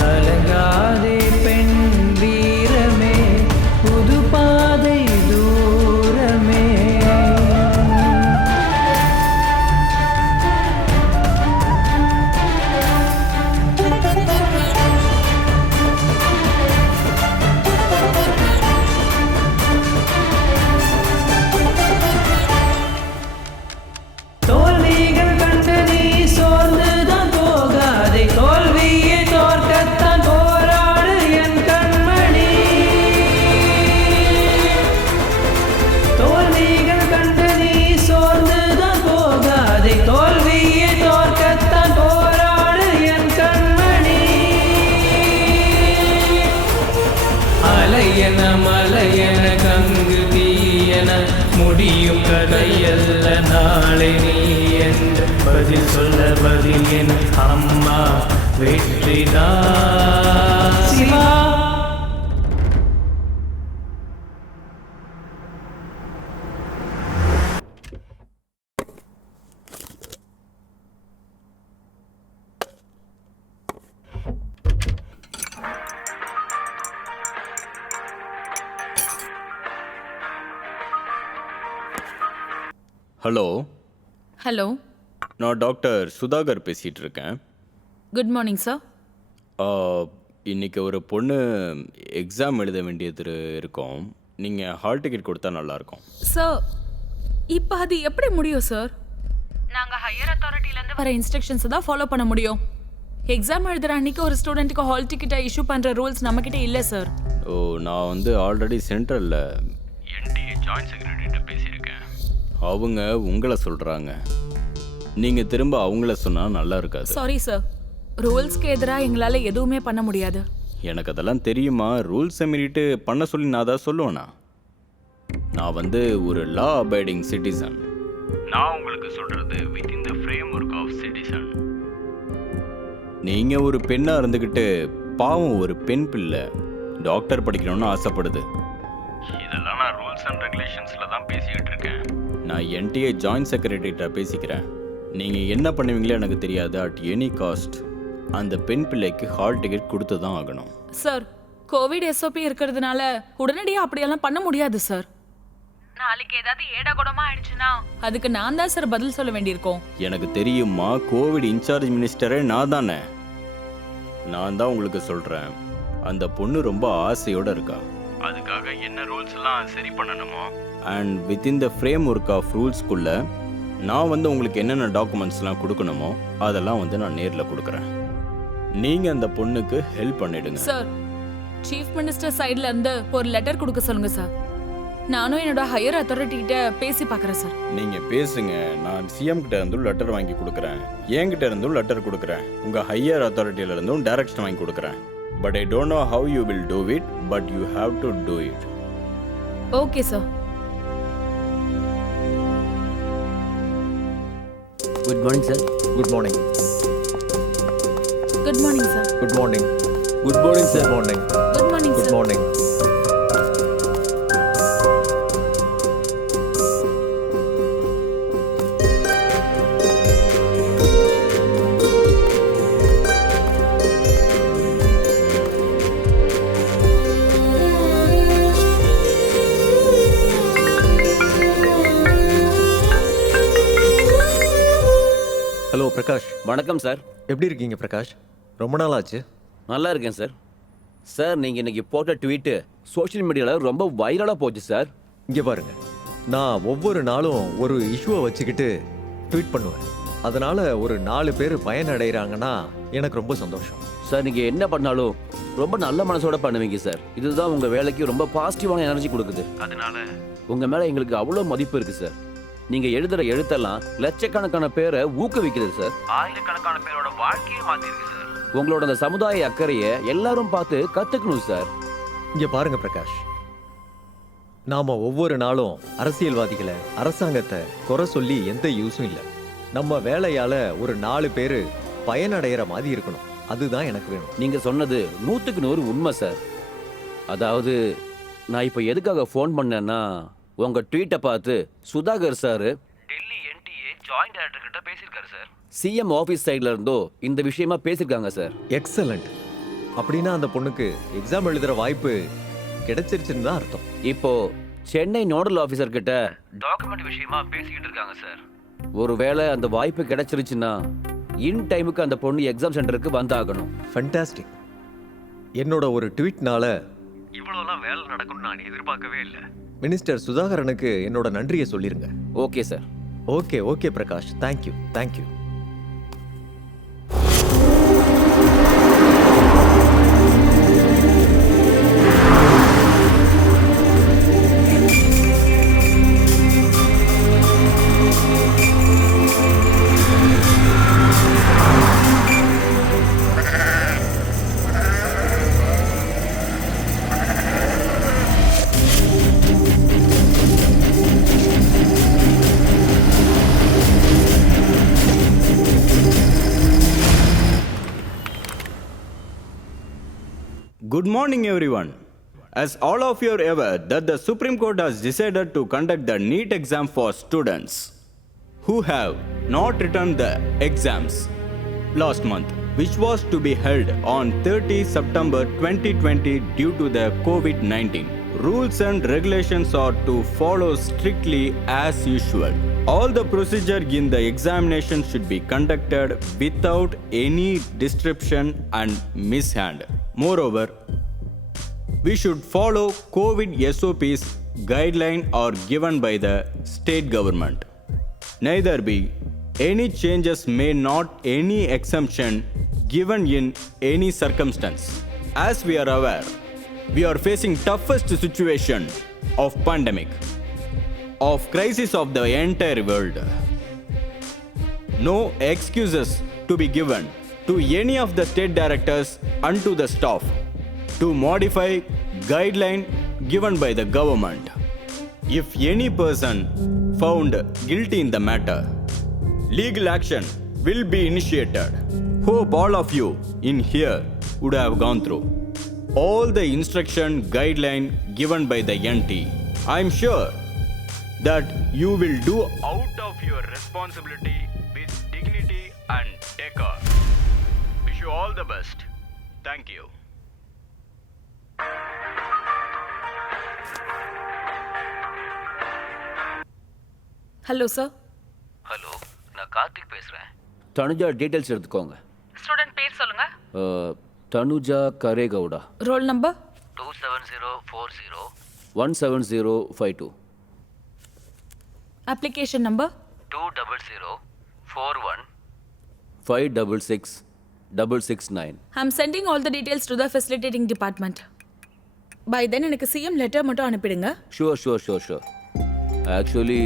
கலங்காதே பெண் வீரமே புது பாதை தூரமே. தோல்விகள் கண்டு நீ சோர்ந்துதான் போகாதே, தோல்வியை தோற்கத்தான் போராடு என் கண்மணி. தோல்விகள் கண்டு நீ சோர்ந்துதான் போகாதே, தோல்வியை தோற்கத்தான் போராடு என் கண்மணி. அலையன மலையன கங்கு தீயன முடியும் கதையல்ல நாளை நீ என்று பதில் சொல்ல பதில் என் அம்மா வெற்றிதான் சிவா. ஹலோ, ஹலோ, நான் டாக்டர் சுதாகர் பேசிகிட்டு இருக்கேன். Good morning sir. இன்னைக்கு ஒரு பொண்ணு எக்ஸாம் எழுத வேண்டியது இருக்கும். நீங்கள் ஹால் டிக்கெட் கொடுத்தா நல்லாயிருக்கும். சார், இப்போ அது எப்படி முடியும் சார்? நாங்கள் ஹையர் அத்தாரிட்டிலேருந்து வர இன்ஸ்ட்ரக்ஷன்ஸை தான் ஃபாலோ பண்ண முடியும். எக்ஸாம் எழுதுகிற அன்றைக்கி ஒரு ஸ்டூடெண்ட்டுக்கு ஹால் டிக்கெட்டை இஷ்யூ பண்ணுற ரூல்ஸ் நம்மக்கிட்ட இல்லை சார். ஓ, நான் வந்து ஆல்ரெடி சென்ட்ரலில் என்டிஏ ஜாயின்ட் செக்ரட்டரிட்ட பேசியிருக்கேன். அவங்க உங்களை சொல்கிறாங்க. நீங்கள் திரும்ப அவங்கள சொன்னால் நல்லா இருக்காது. சாரி சார், ரூல்ஸ்க்கு எதிராக எங்களால் எதுவுமே பண்ண முடியாது. எனக்கு அதெல்லாம் தெரியுமா. ரூல்ஸை மீறிட்டு பண்ண சொல்லி நான் தான் சொல்லுவேண்ணா. நான் வந்து ஒரு லா அபைடிங் சிட்டிசன். நான் உங்களுக்கு சொல்கிறது within the framework of citizen. நீங்கள் ஒரு பெண்ணாக இருந்துக்கிட்டு பாவம் ஒரு பெண் பிள்ளை டாக்டர் படிக்கணும்னு ஆசைப்படுது. இதெல்லாம் நான் ரூல்ஸ் அண்ட் ரெகுலேஷன்ஸில் தான் பேசிக்கிட்டு இருக்கேன். நான் என்டிஏ ஜாயின்ட் செக்ரட்டரிட்ட பேசிக்கிறேன். நீங்கள் என்ன பண்ணுவீங்களோ எனக்கு தெரியாது. அட் எனி காஸ்ட் அந்த பெண் பிள்ளைக்கு ஹால் டிக்கெட் கொடுத்து தான் ஆகணும். சார், கோவிட் எஸ்ஓபி இருக்கிறதுனால உடனடியாக அப்படியெல்லாம் பண்ண முடியாது சார். நாளைக்கு ஏதாவது ஏடா கூடமா ஆயிடுச்சுன்னா அதுக்கு நான் தான் சார் பதில் சொல்ல வேண்டியிருக்கோம். எனக்கு தெரியுமா, கோவிட் இன்சார்ஜ் மினிஸ்டரே நான் தானே. நான் தான் உங்களுக்கு சொல்கிறேன். அந்த பொண்ணு ரொம்ப ஆசையோடு இருக்கா. அதுக்காக என்ன ரூல்ஸ்லாம் சரி பண்ணணுமோ and within the framework of ரூல்ஸ்குள்ளே நான் வந்து உங்களுக்கு என்னென்ன டாக்குமெண்ட்ஸ்லாம் கொடுக்கணுமோ அதெல்லாம் வந்து நான் நேரில் கொடுக்குறேன். நீங்கள் அந்த பொண்ணுக்கு ஹெல்ப் பண்ணிடுங்க. சார், சீஃப் மினிஸ்டர் சைட்ல இருந்து ஒரு லெட்டர் கொடுக்க சொல்லுங்க சார். நானும் என்னோட ஹையர் அத்தாரிட்டி கிட்ட பேசி பார்க்குறேன் சார். நீங்கள் பேசுங்க. நான் சிஎம் கிட்ட இருந்தும் லெட்டர் வாங்கி கொடுக்குறேன். என்கிட்ட இருந்தும் லெட்டர் கொடுக்குறேன். உங்கள் ஹையர் அத்தாரிட்டியில இருந்தும் டைரக்ஷன் வாங்கி கொடுக்குறேன். But I don't know how you will do it, but you have to do it. Okay, sir. Good morning, sir. Good morning. Good morning, sir. Good morning. Good morning, sir. Good morning. Good morning, Good sir. morning. Hello Prakash. வணக்கம் sir. எப்படி இருக்கீங்க பிரகாஷ்? ரொம்ப நாள் ஆச்சு. நல்லா இருக்கேன் sir. Sir, நீங்கள் இன்னைக்கு போட்ட ட்வீட்டு சோஷியல் மீடியாவில் ரொம்ப வைரலாக போச்சு சார். இங்கே பாருங்க, நான் ஒவ்வொரு நாளும் ஒரு இஷ்யூவை வச்சுக்கிட்டு ட்வீட் பண்ணுவேன். அதனால ஒரு 4 பேர் பயனடைகிறாங்கன்னா எனக்கு ரொம்ப சந்தோஷம். சார், நீங்கள் என்ன பண்ணாலும் ரொம்ப நல்ல மனசோட பண்ணுவீங்க சார். இதுதான் உங்கள் வேலைக்கு ரொம்ப பாசிட்டிவான எனர்ஜி கொடுக்குது. அதனால உங்கள் மேலே எங்களுக்கு அவ்வளோ மதிப்பு இருக்குது சார். நீங்கள் எழுதுகிற எழுத்தெல்லாம் லட்சக்கணக்கான பேரை ஊக்குவிக்குது சார். ஆயிரக்கணக்கான பேரோட வாழ்க்கையை மாற்றிருக்கு சார். உங்களோட அந்த சமுதாய அக்கறையை எல்லாரும் பார்த்து கத்துக்கணும் சார். இங்க பாருங்க பிரகாஷ், நாம ஒவ்வொரு நாளும் அரசியல்வாதிகளை அரசாங்கத்தை குறை சொல்லி எந்த யூஸும் இல்லை. நம்ம வேலையால ஒரு 4 பேரு பயனடைகிற மாதிரி இருக்கணும். அதுதான் எனக்கு வேணும். நீங்க சொன்னது 100க்கு 100 உண்மை சார். அதாவது நான் இப்போ எதுக்காக ஃபோன் பண்ணேன்னா, உங்க ட்வீட்டை பார்த்து Sudhakar sir Delhi NTA joint director கிட்ட பேசியிருக்காரு சார். சிஎம் ஆஃபீஸ் சைட்ல இருந்தோ இந்த விஷயமா பேசியிருக்காங்க சார். எக்ஸலண்ட். அப்படின்னா அந்த பொண்ணுக்கு எக்ஸாம் எழுதுற வாய்ப்பு கிடைச்சிருச்சுன்னு தான் அர்த்தம். இப்போ சென்னை நோடல் ஆஃபீஸர் கிட்ட டாக்குமெண்ட் விஷயமா பேசிக்கிட்டு இருக்காங்க சார். ஒருவேளை அந்த வாய்ப்பு கிடைச்சிருச்சுன்னா இன் டைமுக்கு அந்த பொண்ணு எக்ஸாம் சென்டருக்கு வந்தாகணும். ஃபண்டாஸ்டிக். என்னோட ஒரு ட்வீட்னால இவ்வளோலாம் வேலை நடக்கும்னு நான் எதிர்பார்க்கவே இல்லை. மினிஸ்டர் சுதாகரனுக்கு என்னோட நன்றியை சொல்லிருங்க. Okay sir. Okay okay Prakash, thank you thank you. Good morning, everyone. As all of you are aware that the Supreme Court has decided to conduct the NEET exam for students who have not returned the exams last month, which was to be held on 30 September 2020 due to the COVID-19. Rules and regulations are to follow strictly as usual. All the procedure in the examination should be conducted without any disruption and mishand. Moreover, we should follow COVID SOPs guideline are given by the state government. Neither be any changes may not any exemption given in any circumstance. As we are aware, we are facing toughest situation of pandemic, of crisis of the entire world. No excuses to be given to any of the state directors and to the staff to modify guideline given by the government. If any person found guilty in the matter, legal action will be initiated. Hope all of you in here would have gone through all the instruction guideline given by the NT. I am sure that you will do out of your responsibility with dignity and decor. Wish you all the best. Thank you. Hello sir. Hello, நான் கார்த்திக் பேசுகிறேன். Tanuja details எடுத்துக்கோங்க. Student பேர் சொல்லுங்க. Tanuja Karegowda. Roll number 270401705 application number 20041566669. I'm sending all the details to the facilitating department. By then எனக்கு CM letter மட்டும் அனுப்பிடுங்க. Sure. Actually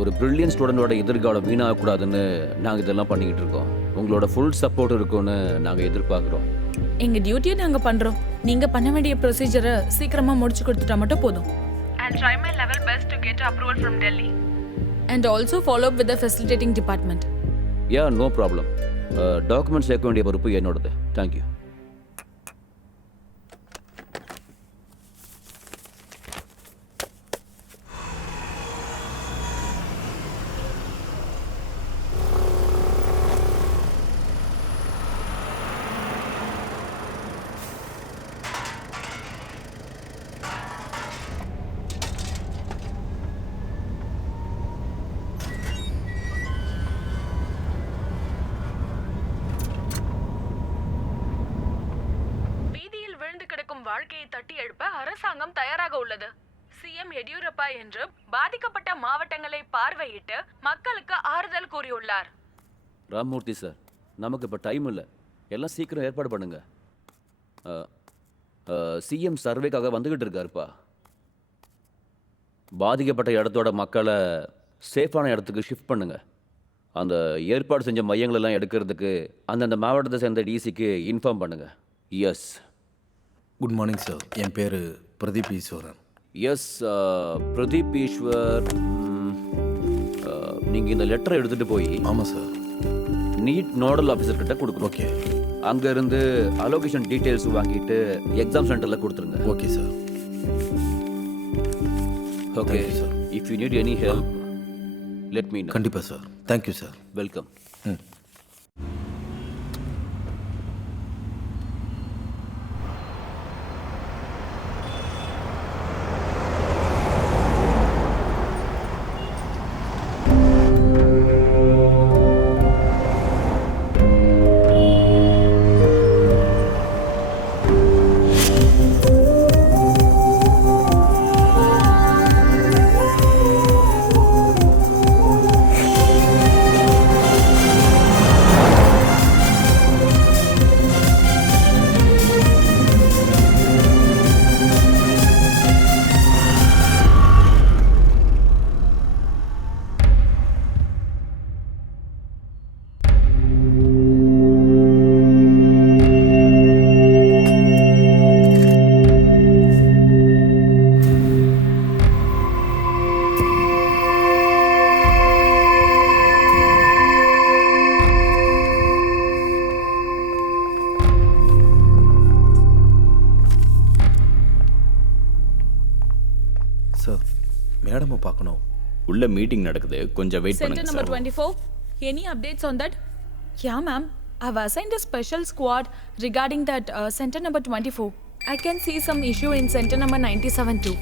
ஒரு brilliant ஸ்டூடெண்டோட எதிர்காலம் வீணாகக்கூடாதுன்னு நாங்கள் இதெல்லாம் பண்ணிக்கிட்டு இருக்கோம். உங்களோட ஃபுல் சப்போர்ட் இருக்கும்னு நாங்கள் எதிர்பார்க்குறோம். எங்க டியூட்டியை நாங்க பண்றோம். நீங்க பண்ண வேண்டிய ப்ரொசீஜரை சீக்கிரமா முடிச்சு கொடுத்துட்டா மட்டும் போதும். I'll try my level best to get approval from Delhi. And also follow up with the facilitating department. Yeah, no problem. Documents சேர்க்க வேண்டிய பொறுப்பு என்னோடது. தேங்க்யூ. வாழ்க்கையை தட்டி எழுப்ப அரசாங்கம் தயாராக உள்ளது. சிஎம் எடியூரப்பா என்று பாதிக்கப்பட்ட மாவட்டங்களை பார்வையிட்டு மக்களுக்கு ஆறுதல் கூறியுள்ளார். ராமமூர்த்தி சார், நமக்கு இப்போ டைம் இல்லை, எல்லாம் சீக்கிரம் ஏற்பாடு பண்ணுங்க. சிஎம் சர்வேக்காக வந்துக்கிட்டு இருக்காருப்பா. பாதிக்கப்பட்ட இடத்தோட மக்களை சேஃபான இடத்துக்கு ஷிஃப்ட் பண்ணுங்க. அந்த ஏற்பாடு செஞ்ச மையங்களெல்லாம் எடுக்கிறதுக்கு அந்தந்த மாவட்டத்தை சேர்ந்த டிசிக்கு இன்ஃபார்ம் பண்ணுங்க. எஸ். Good morning sir. என் பேர் பிரதீப் ஈஸ்வரன். எஸ் பிரதீப் ஈஸ்வர். நீங்கள் இந்த லெட்டரை எடுத்துகிட்டு போய் ஆமாம் சார் நீட் நோடல் ஆஃபீஸர் கிட்ட கொடுக்கணும். ஓகே. அங்கேருந்து அலோகேஷன் டீட்டெயில்ஸ் வாங்கிட்டு எக்ஸாம் சென்டரில் கொடுத்துருங்க. Okay sir. Okay sir. If you need any help let me know. கண்டிப்பாக sir. Thank you sir. Welcome. Sir மேடமை பார்க்கணும். உள்ள மீட்டிங் நடக்குது, கொஞ்சம் வெயிட் Center பண்ணுங்க number sir. 24. Any updates on that? Yeah, ma'am. I've assigned a special squad regarding that center number 24. I can see some issue in center number 97 too.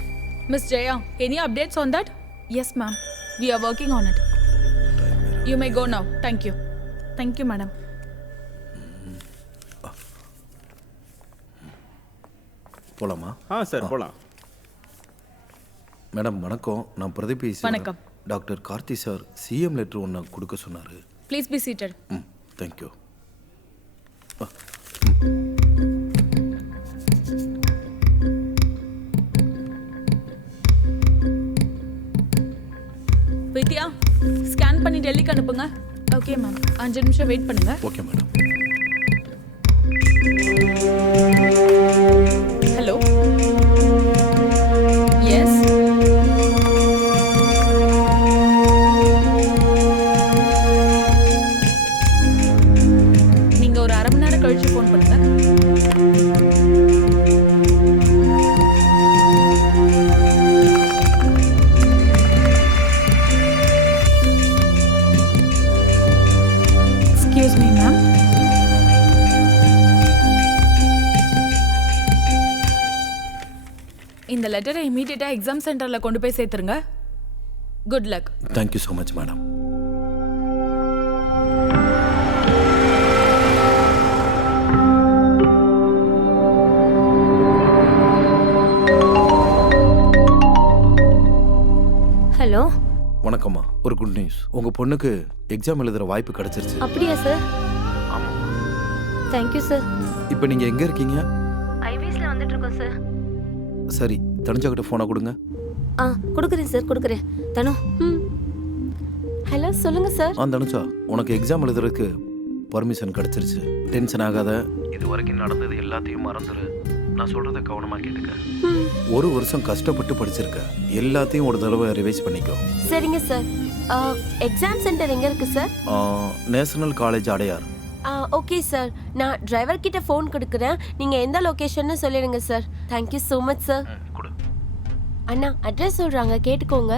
Miss Jaya, any updates on that? Yes, ma'am. We are working on it. You may go now. Thank you. Thank you, madam. போலாமா? Sir போகலாம். Madam வணக்கம். நான் பிரதீப் ஈஸ்வரன். வணக்கம். Doctor Karthi sir CM letter ஒன்று கொடுக்க சொன்னார். Please be seated. Thank you. Vidya, scan பண்ணி டெல்லிக்கு அனுப்புங்க. Okay ma'am. 5 நிமிஷம் வெயிட் பண்ணுங்க. Okay madam. ஹலோ. எஸ். நீங்க ஒரு 1/2 மணி நேரம் கழிச்சு ஃபோன் பண்ணுங்க. Excuse me ma'am. இந்த லெட்டரை இமீடியட்டா எக்ஸாம் சென்டர்ல கொண்டு போய் சேர்த்துருங்க. Good luck. Thank you so much madam. Hello. வணக்கம்மா. ஒரு குட் நியூஸ். உங்கள் பொண்ணுக்கு எக்ஸாம் எழுதுகிற வாய்ப்பு கிடைச்சிருச்சு. அப்படியா சார்? Thank you sir. இப்போ நீங்கள் எங்கே இருக்கீங்க? ஐவிஎஸ்ல வந்துட்டு இருக்கோம் சார். சரி, தனுஜாக்கிட்ட ஃபோனை கொடுங்க. கொடுக்குறேன் சார், கொடுக்குறேன். தனு. ஹலோ சொல்லுங்க சார். தனுஜா, உனக்கு எக்ஸாம் எழுதுறதுக்கு பர்மிஷன் கிடைச்சிருச்சு. டென்ஷன் ஆகாத. இது வரைக்கும் நடந்தது எல்லாத்தையும் மறந்துடு. நான் சொல்கிறத கவனமாக கேட்டுக்க. 1 வருஷம் கஷ்டப்பட்டு படிச்சிருக்க. எல்லாத்தையும் ஒரு தடவை ரிவைஸ் பண்ணிக்கோ. சரிங்க சார். எக்ஸாம் சென்டர் எங்க இருக்கு sir? National college Adyar. Okay sir. நான் டிரைவர் கிட்ட ஃபோன் கொடுக்குறேன். நீங்க எந்த லொகேஷன்னு சொல்லிடுங்க sir. Thank you so much sir. அண்ணா அட்ரஸ் சொல்றாங்க, கேட்டுக்கோங்க.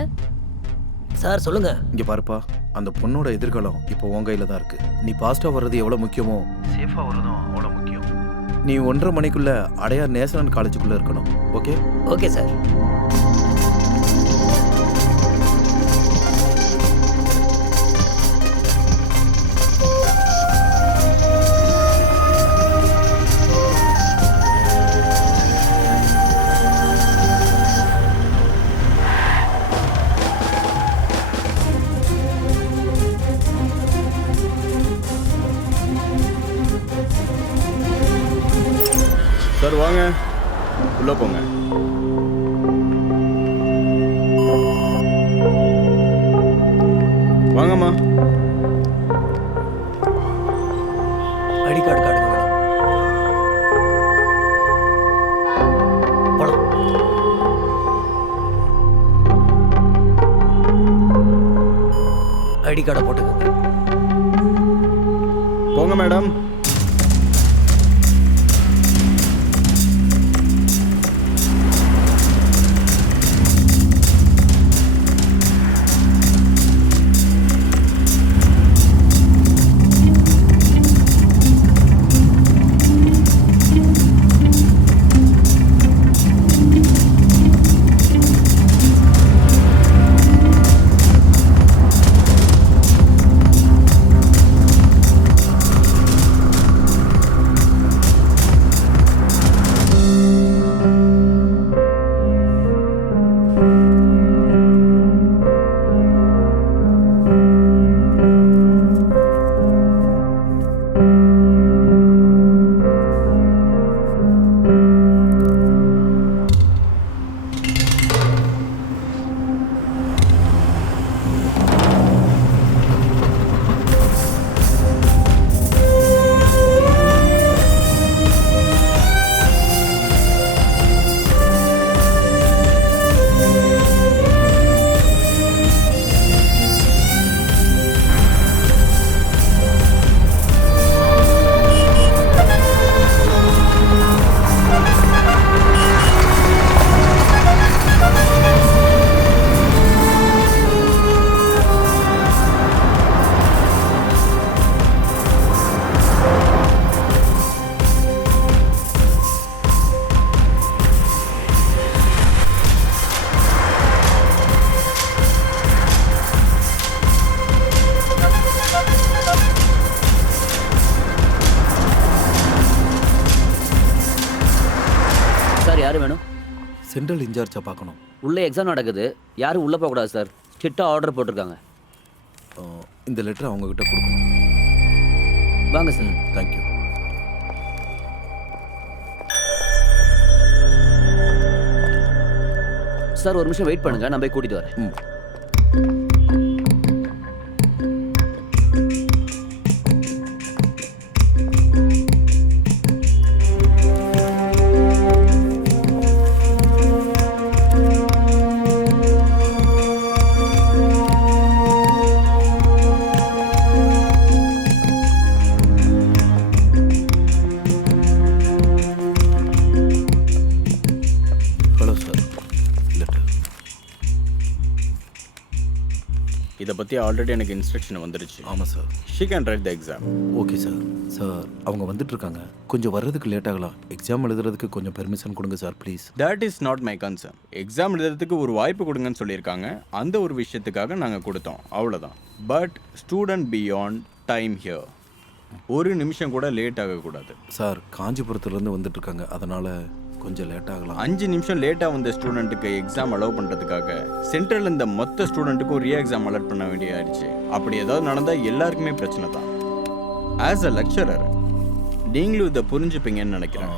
சார் சொல்லுங்க. இங்கே பாருப்பா, அந்த பொண்ணோட எதிர்காலம் இப்போ உன் கையில் தான் இருக்கு. நீ பாஸ்டாக வர்றது எவ்வளோ முக்கியமோ சேஃபாக வர்றதும் அவ்வளோ முக்கியம். நீ 1:30 மணிக்குள்ள அடையார் நேஷனல் காலேஜுக்குள்ளே இருக்கணும். ஓகே? Okay sir. சார் வாங்க, உள்ள போங்க. வாங்கம்மா. கார்டை போட்டுக்கோங்க. போங்க மேடம். யார் வேணும்? சென்ட்ரல் இன்சார்ஜை பார்க்கணும். உள்ளே எக்ஸாம் நடக்குது, யாரும் உள்ளே போகக்கூடாது சார். ஸ்ட்ரிக்டாக ஆர்டர் போட்டிருக்காங்க. இந்த லெட்டரை அவங்கக்கிட்ட கொடுக்கணும். வாங்க சார். தேங்க்யூ. சார் ஒரு நிமிஷம் வெயிட் பண்ணுங்க, நான் போய் கூட்டிட்டு வரேன். இதை பற்றி ஆல்ரெடி எனக்கு இன்ஸ்ட்ரக்ஷன் வந்துருச்சு. ஆமாம் sir. She can write the exam. Okay sir. Sir அவங்க வந்துட்டுருக்காங்க, கொஞ்சம் வர்றதுக்கு லேட் ஆகலாம். எக்ஸாம் எழுதுறதுக்கு கொஞ்சம் பெர்மிஷன் கொடுங்க sir please. That is not my concern. Exam எழுதுறதுக்கு ஒரு வாய்ப்பு கொடுங்கன்னு சொல்லியிருக்காங்க. அந்த ஒரு விஷயத்துக்காக நாங்கள் கொடுத்தோம், அவ்வளோதான். But student beyond time here. ஒரு நிமிஷம் கூட லேட் ஆகக்கூடாது. சார் காஞ்சிபுரத்துலேருந்து வந்துட்டுருக்காங்க, அதனால் கொஞ்சம் லேட் ஆகலாம். 5 நிமிஷம் லேட்டாக வந்த ஸ்டூடெண்ட்டுக்கு எக்ஸாம் அலோவ் பண்ணுறதுக்காக சென்ட்ரல் இந்த மொத்த ஸ்டூடெண்ட்டுக்கும் ரீ எக்ஸாம் அலர்ட் பண்ண வேண்டியாயிடுச்சு. அப்படி ஏதாவது நடந்தால் எல்லாருக்குமே பிரச்சனை தான். ஆஸ் அ லெக்சரர் நீங்களும் இதை புரிஞ்சுப்பீங்கன்னு நினைக்கிறேன்.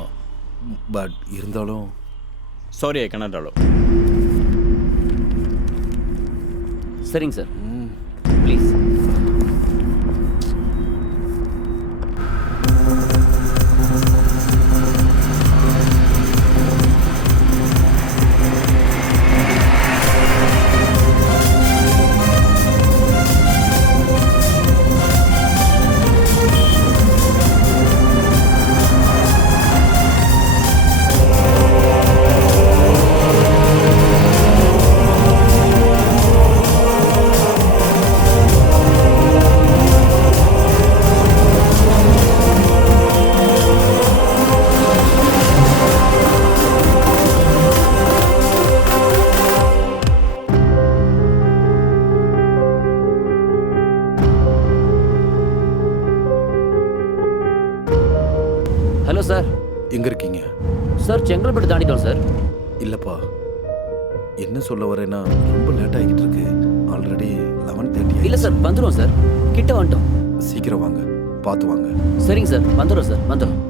பட் இருந்தாலும் சாரி, ஐ cannot allow. சரிங்க சார், ப்ளீஸ். Hello sir. எங்கே இருக்கீங்க? சார் செங்கல்பட்டு தாண்டிட்டோம் சார். இல்லைப்பா, என்ன சொல்ல வரேன்னா ரொம்ப லேட் ஆகிட்டு இருக்கு. ஆல்ரெடி 11:30. இல்லை சார், வந்துடும் சார், கிட்ட வந்துட்டோம். சீக்கிரம் வாங்க, பார்த்து வாங்க. சரிங்க சார், வந்துடும் சார், வந்துடும்.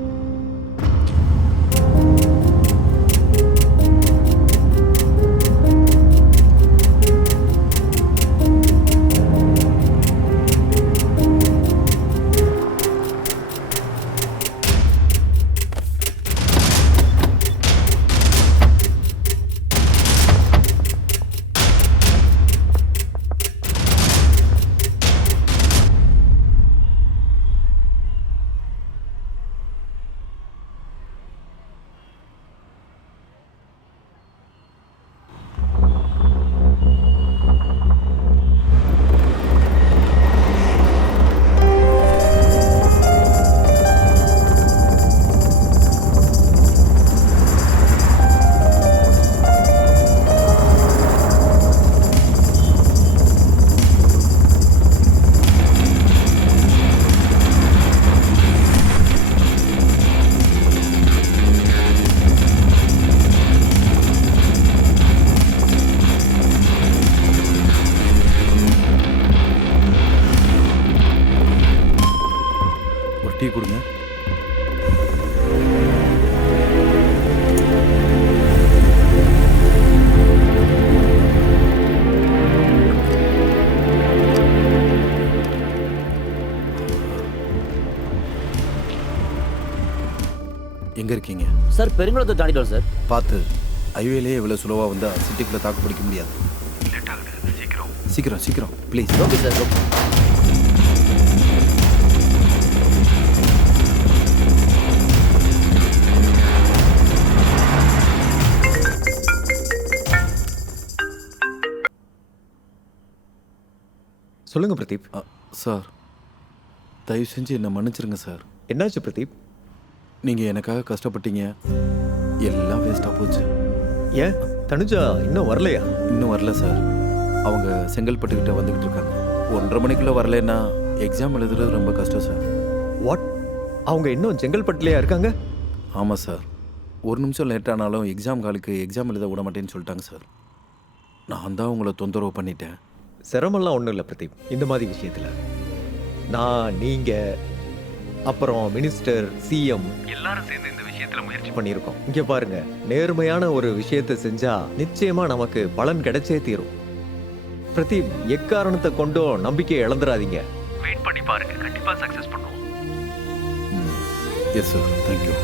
டீ கொடுங்க. எங்க இருக்கீங்க சார்? பெருங்குளத்தை தாண்டிட்டோம் சார். பார்த்து, ஹைவேலேயே இவ்வளோ சுலவாக வந்தால் சிட்டிக்குள்ளே தாக்கு பிடிக்க முடியாது. சீக்கிரம் சீக்கிரம் ப்ளீஸ். Okay sir. சொல்லுங்க பிரதீப். சார், தயவு செஞ்சு என்னை மன்னிச்சிருங்க சார். என்னாச்சு பிரதீப்? நீங்கள் எனக்காக கஷ்டப்பட்டீங்க, எல்லாம் வேஸ்ட்டாக போச்சு. ஏன் தனுஜா இன்னும் வரலையா? இன்னும் வரல சார். அவங்க செங்கல்பட்டுக்கிட்ட வந்துக்கிட்டு இருக்காங்க. 1:30 மணிக்குள்ளே வரலைன்னா எக்ஸாம் எழுதுறது ரொம்ப கஷ்டம் சார். வாட்? அவங்க இன்னும் செங்கல்பட்டுலையா இருக்காங்க? ஆமாம் சார். 1 நிமிஷம் லேட் ஆனாலும் எக்ஸாம் காலுக்கு எக்ஸாம் எழுத விட மாட்டேன்னு சொல்லிட்டாங்க சார். நான் தான் உங்களை தொந்தரவு பண்ணிட்டேன். சிரமம்லாம் ஒன்றும் இல்லை பிரதீப். இந்த மாதிரி விஷயத்தில் நான், நீங்கள், அப்புறம் மினிஸ்டர், சிஎம் எல்லாரும் சேர்ந்து இந்த விஷயத்தில் முயற்சி பண்ணியிருக்கோம். இங்கே பாருங்க, நேர்மையான ஒரு விஷயத்தை செஞ்சா நிச்சயமா நமக்கு பலன் கிடைச்சே தீரும். பிரதீப், எக்காரணத்தை கொண்டும் நம்பிக்கையை இழந்துடாதீங்க. வெயிட் பண்ணி பாருங்க, கண்டிப்பா சக்சஸ் பண்ணுவோம். Yes sir, thank you.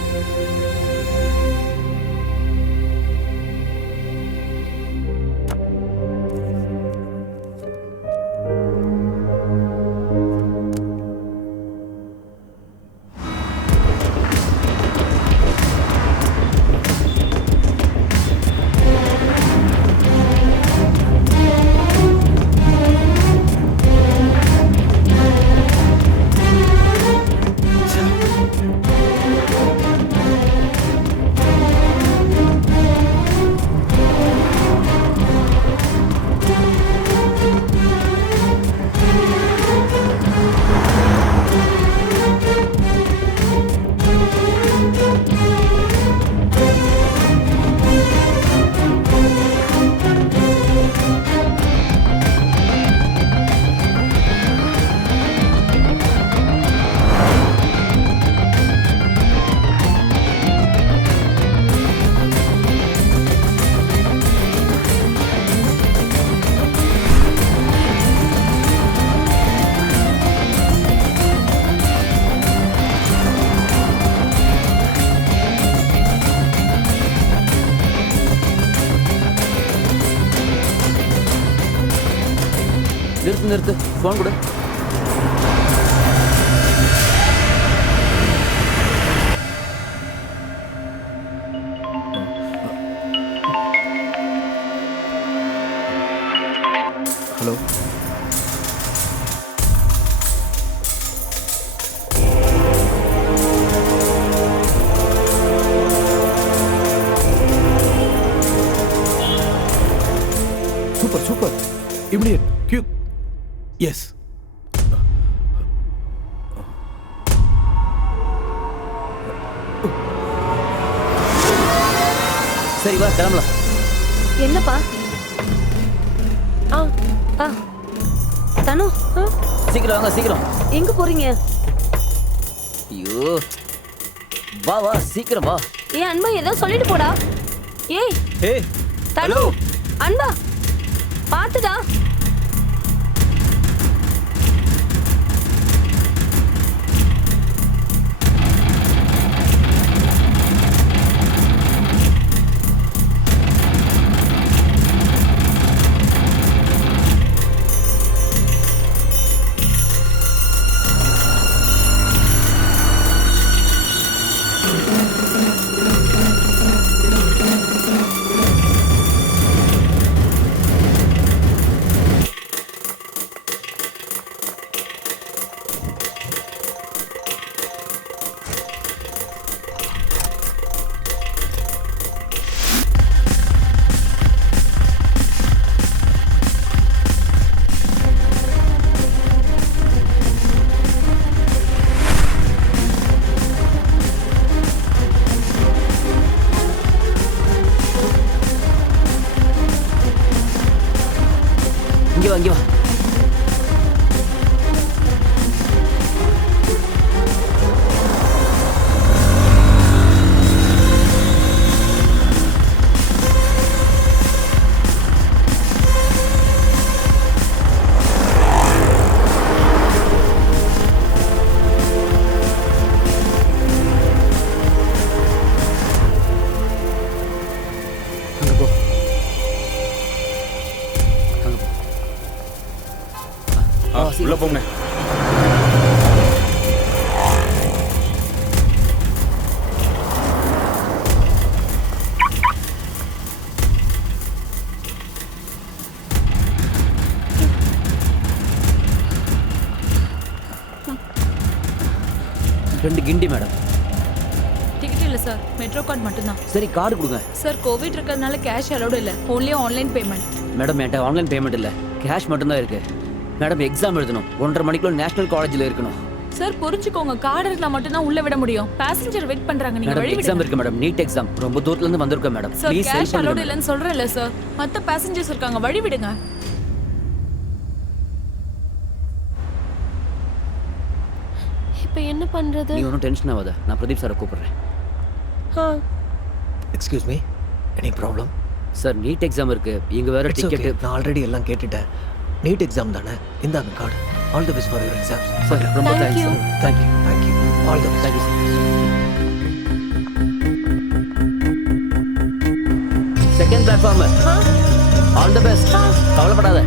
நிறுத்து, ஃபோன் கொடு. ஹலோ. சூப்பர் சூப்பர், இமிடியேட், கியூ. எஸ். சரி வா, கிளம்பலாம். என்னப்பா? தனு, சீக்கிரம் வாங்க, சீக்கிரம். எங்க போறீங்க? ஐயோ, வா வா, சீக்கிரம் வா. ஏன் அன்பா, ஏதோ சொல்லிட்டு போடா. ஏய் ஹே தனு, அன்பா பாத்துடா. போங்க. ரெண்டு கிண்டி மேடம். டிக்கெட் இல்லை சார், மெட்ரோ கார்டு மட்டும்தான். சரி கார்டு கொடுங்க. சார் கோவிட் இருக்கிறதுனால கேஷ் அலோடு இல்லை, ஓன்லி ஆன்லைன் பேமெண்ட். மேடம் என்கிட்ட ஆன்லைன் பேமெண்ட் இல்லை, கேஷ் மட்டும்தான் இருக்கு. மேடம் எக்ஸாம் எழுதணும், 1:30 மணிக்குள்ள நேஷனல் காலேஜில் இருக்கணும். சார் புரிஞ்சுக்கோங்க, கார்டு இருந்தா மட்டும்தான் உள்ள விட முடியும். பேசஞ்சர் வெயிட் பண்றாங்க, நீங்க மேடம் வழி எக்ஸாம் விடுங்க. இருக்கு மேடம், நீட் எக்ஸாம். ரொம்ப தூரத்துல இருந்து வந்திருக்கோம் madam. Sir please cash allowed இல்லைன்னு சொல்றேன்ல சார், மத்த பேசஞ்சர்ஸ் இருக்காங்க, வழி விடுங்க. இப்போ என்ன பண்றது? நீ ஒன்றும் டென்ஷன் ஆகாத, நான் பிரதீப் சாரை கூப்பிடுறேன். Excuse me, any problem? Sir NEET exam இருக்கு, இங்க வேற டிக்கெட். நான் ஆல்ரெடி எல்லாம் கேட்டுட்டேன். நீட் எக்ஸாம் தானே, இந்தாங்க card. All the best for your exams. Sir ரொம்ப Thank thanks you. Sir. Thank you. All the best. Thank you sir. Second platform. All the best. கவலைப்படாத.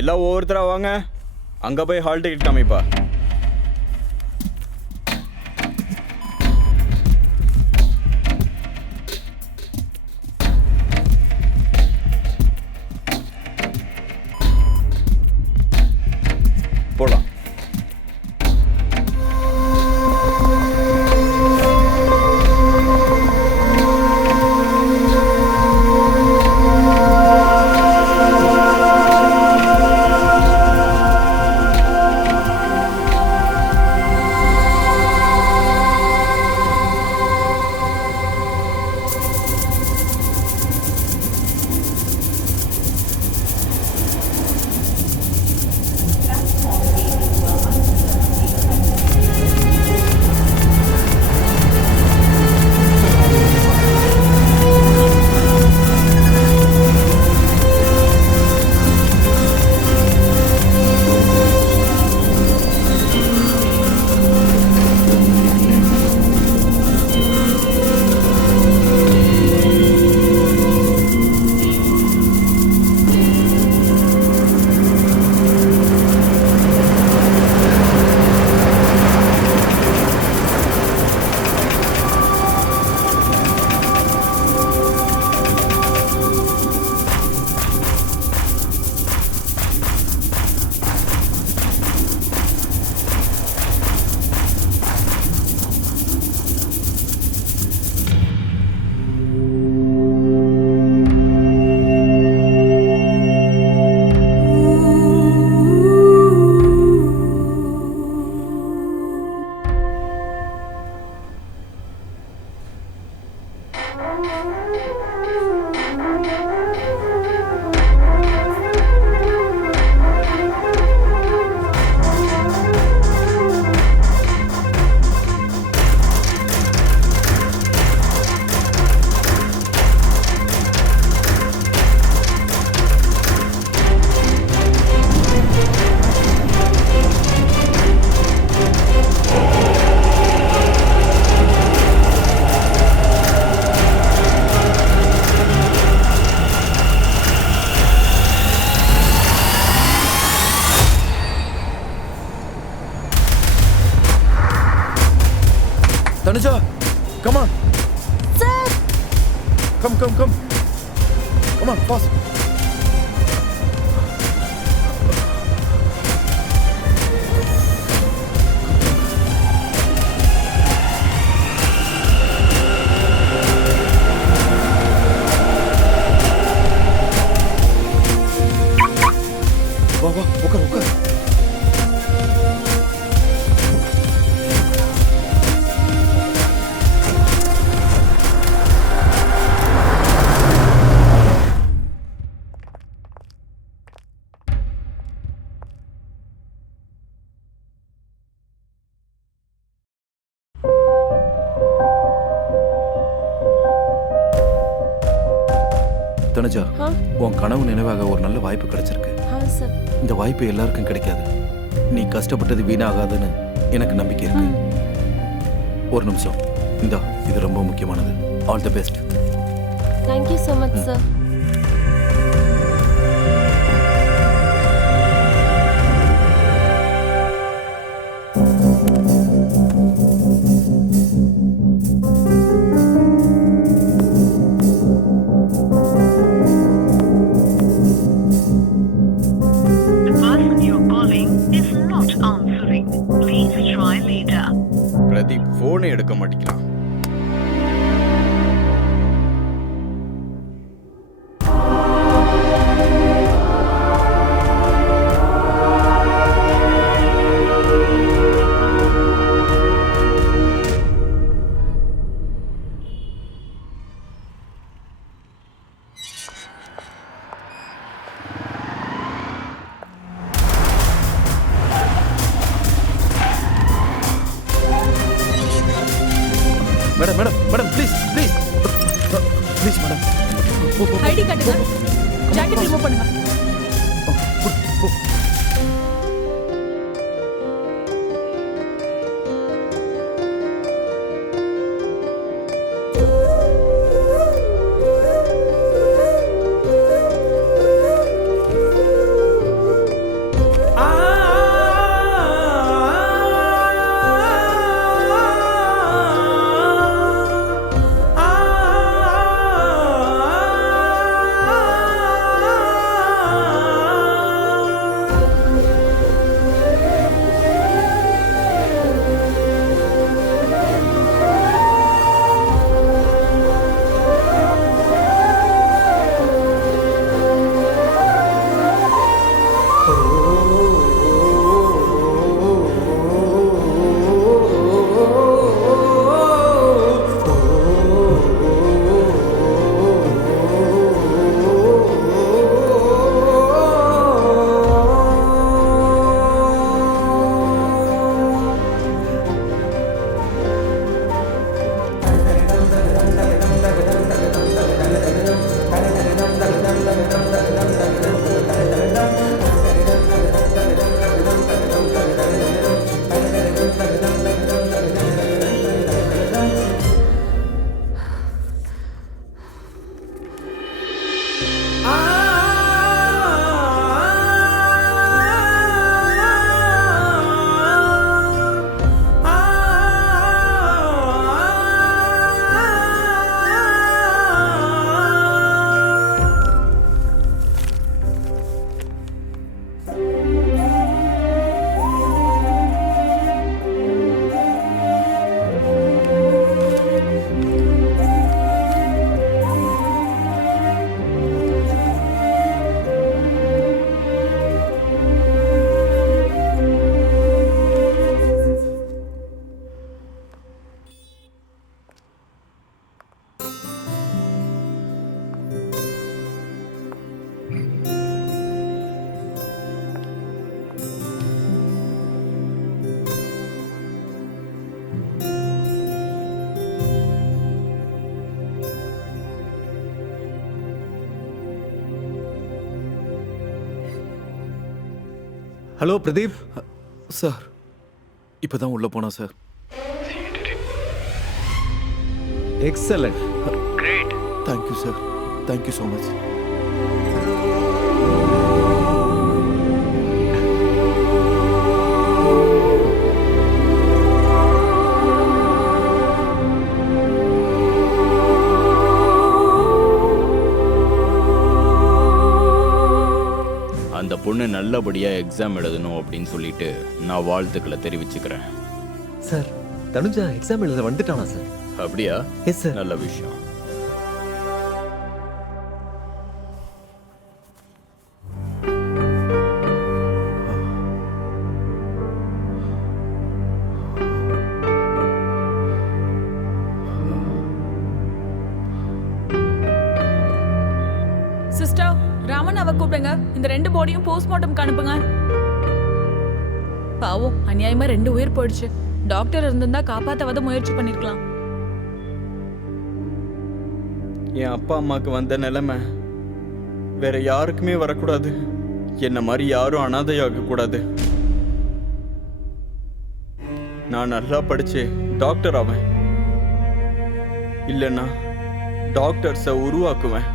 எல்லாம் ஒவ்வொருத்தரா வாங்க. அங்க போய் ஹால் டிக்கெட் காமிப்பா. போலாம். Come on, fast. வா உட்கார். தனுஜா, உன் கனவு நினைவாக ஒரு நல்ல வாய்ப்பு கிடைச்சிருக்கு. இந்த வாய்ப்பு எல்லாருக்கும் கிடைக்காது. நீ கஷ்டப்பட்டது வீணாகாதுன்னு எனக்கு நம்பிக்கை இருக்கு. ஒரு நிமிஷம், இந்தா, இது ரொம்ப முக்கியமானது. All the best. Thank you so much, sir. Pradeep போனை எடுக்க மாட்டேங்கிறான். Madam please madam. ஐடி காட்டுங்க. ஜாக்கெட் ரிமூவ் பண்ணுங்க. ஹலோ பிரதீப். சார், இப்பதான் உள்ள போனா sir. Excellent. Great. Thank you sir, thank you so much. பொண்ணு நல்லபடியாக எக்ஸாம் எழுதணும் அப்படின்னு சொல்லிட்டு நான் வாழ்த்துக்களை தெரிவிச்சுக்கிறேன். சார் தனுஜா எக்ஸாம் எழுத வந்துட்டானா சார்? அப்படியா? Yes sir. நல்ல விஷயம். சிஸ்டர் ராமன் அவ கூப்பிடுங்க. இந்த 2 பாடியும் போஸ்ட்மார்ட்டம்க்கு அனுப்புங்க. பாவம் அநியாயமா 2 உயிர் போயிடுச்சு. டாக்டர் இருந்திருந்தா காப்பாத்தவாத முயற்சி பண்ணிருக்கலாம். என் அப்பா அம்மாக்கு வந்த நிலைமை வேற யாருக்குமே வரக்கூடாது. என்ன மாதிரி யாரும் அனாதையாக கூடாது. நான் நல்லா படிச்சு டாக்டர் ஆவேன். இல்லைன்னா டாக்டர்ஸை உருவாக்குவேன்.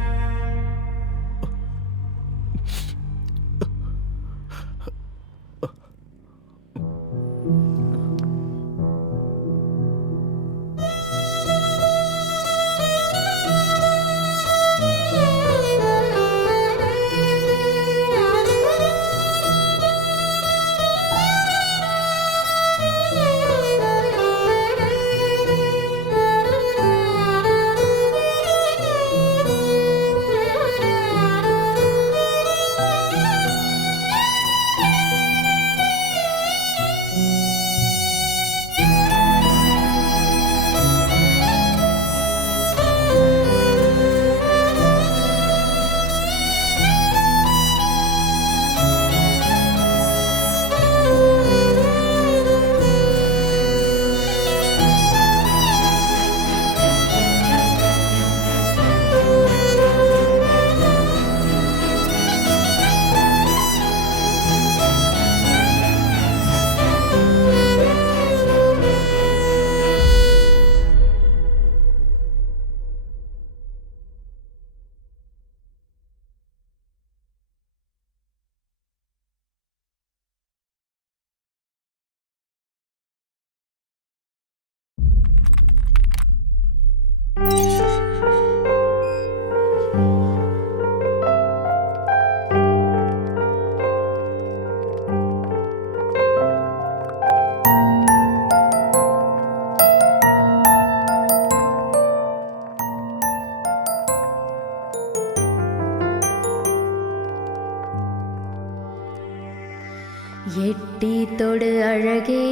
எட்டி தொடு அழகே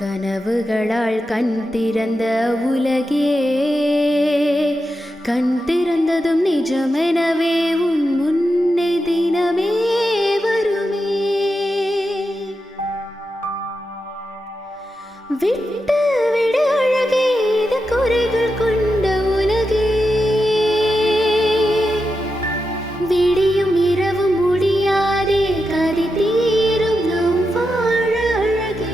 கனவுகளால் கண் திறந்த உலகே கண் திறந்ததும் நிஜமெனவே உன் முன்னே தினமே வருமே விட்டு விடு அழகே இது குறைகள் கொண்ட உலகே விடியும் இரவும் முடியாதே கதி தீரும் நம் வாழ அழகே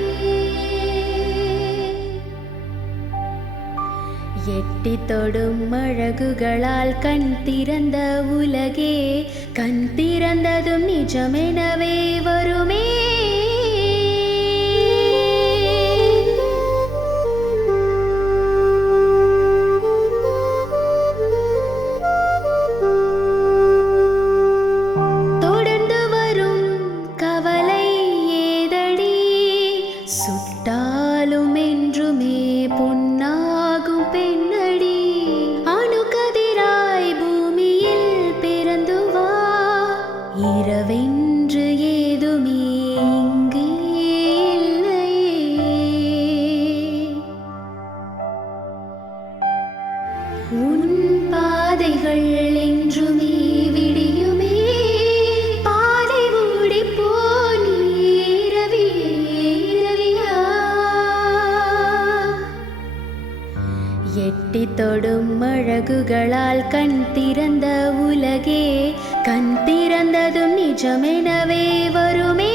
எட்டி தொடும் அழகுகளால் கண் திறந்த உலகே கண் திறந்ததும் நிஜமெனவே வருமே சுட்டாலும் என்றுமே பொன்னாகும் பெண்ணடி அணுகதிராய் பூமியில் பிறந்து வா இரவென்று ஏதுமே இங்கே இல்லையே உன் பாதைகள் என்றுமே விடியுமே பாதை ஓடி போனி எட்டி தொடும் அழகுகளால் கண் திறந்த உலகே கண் திறந்ததும் நிஜமெனவே வருமே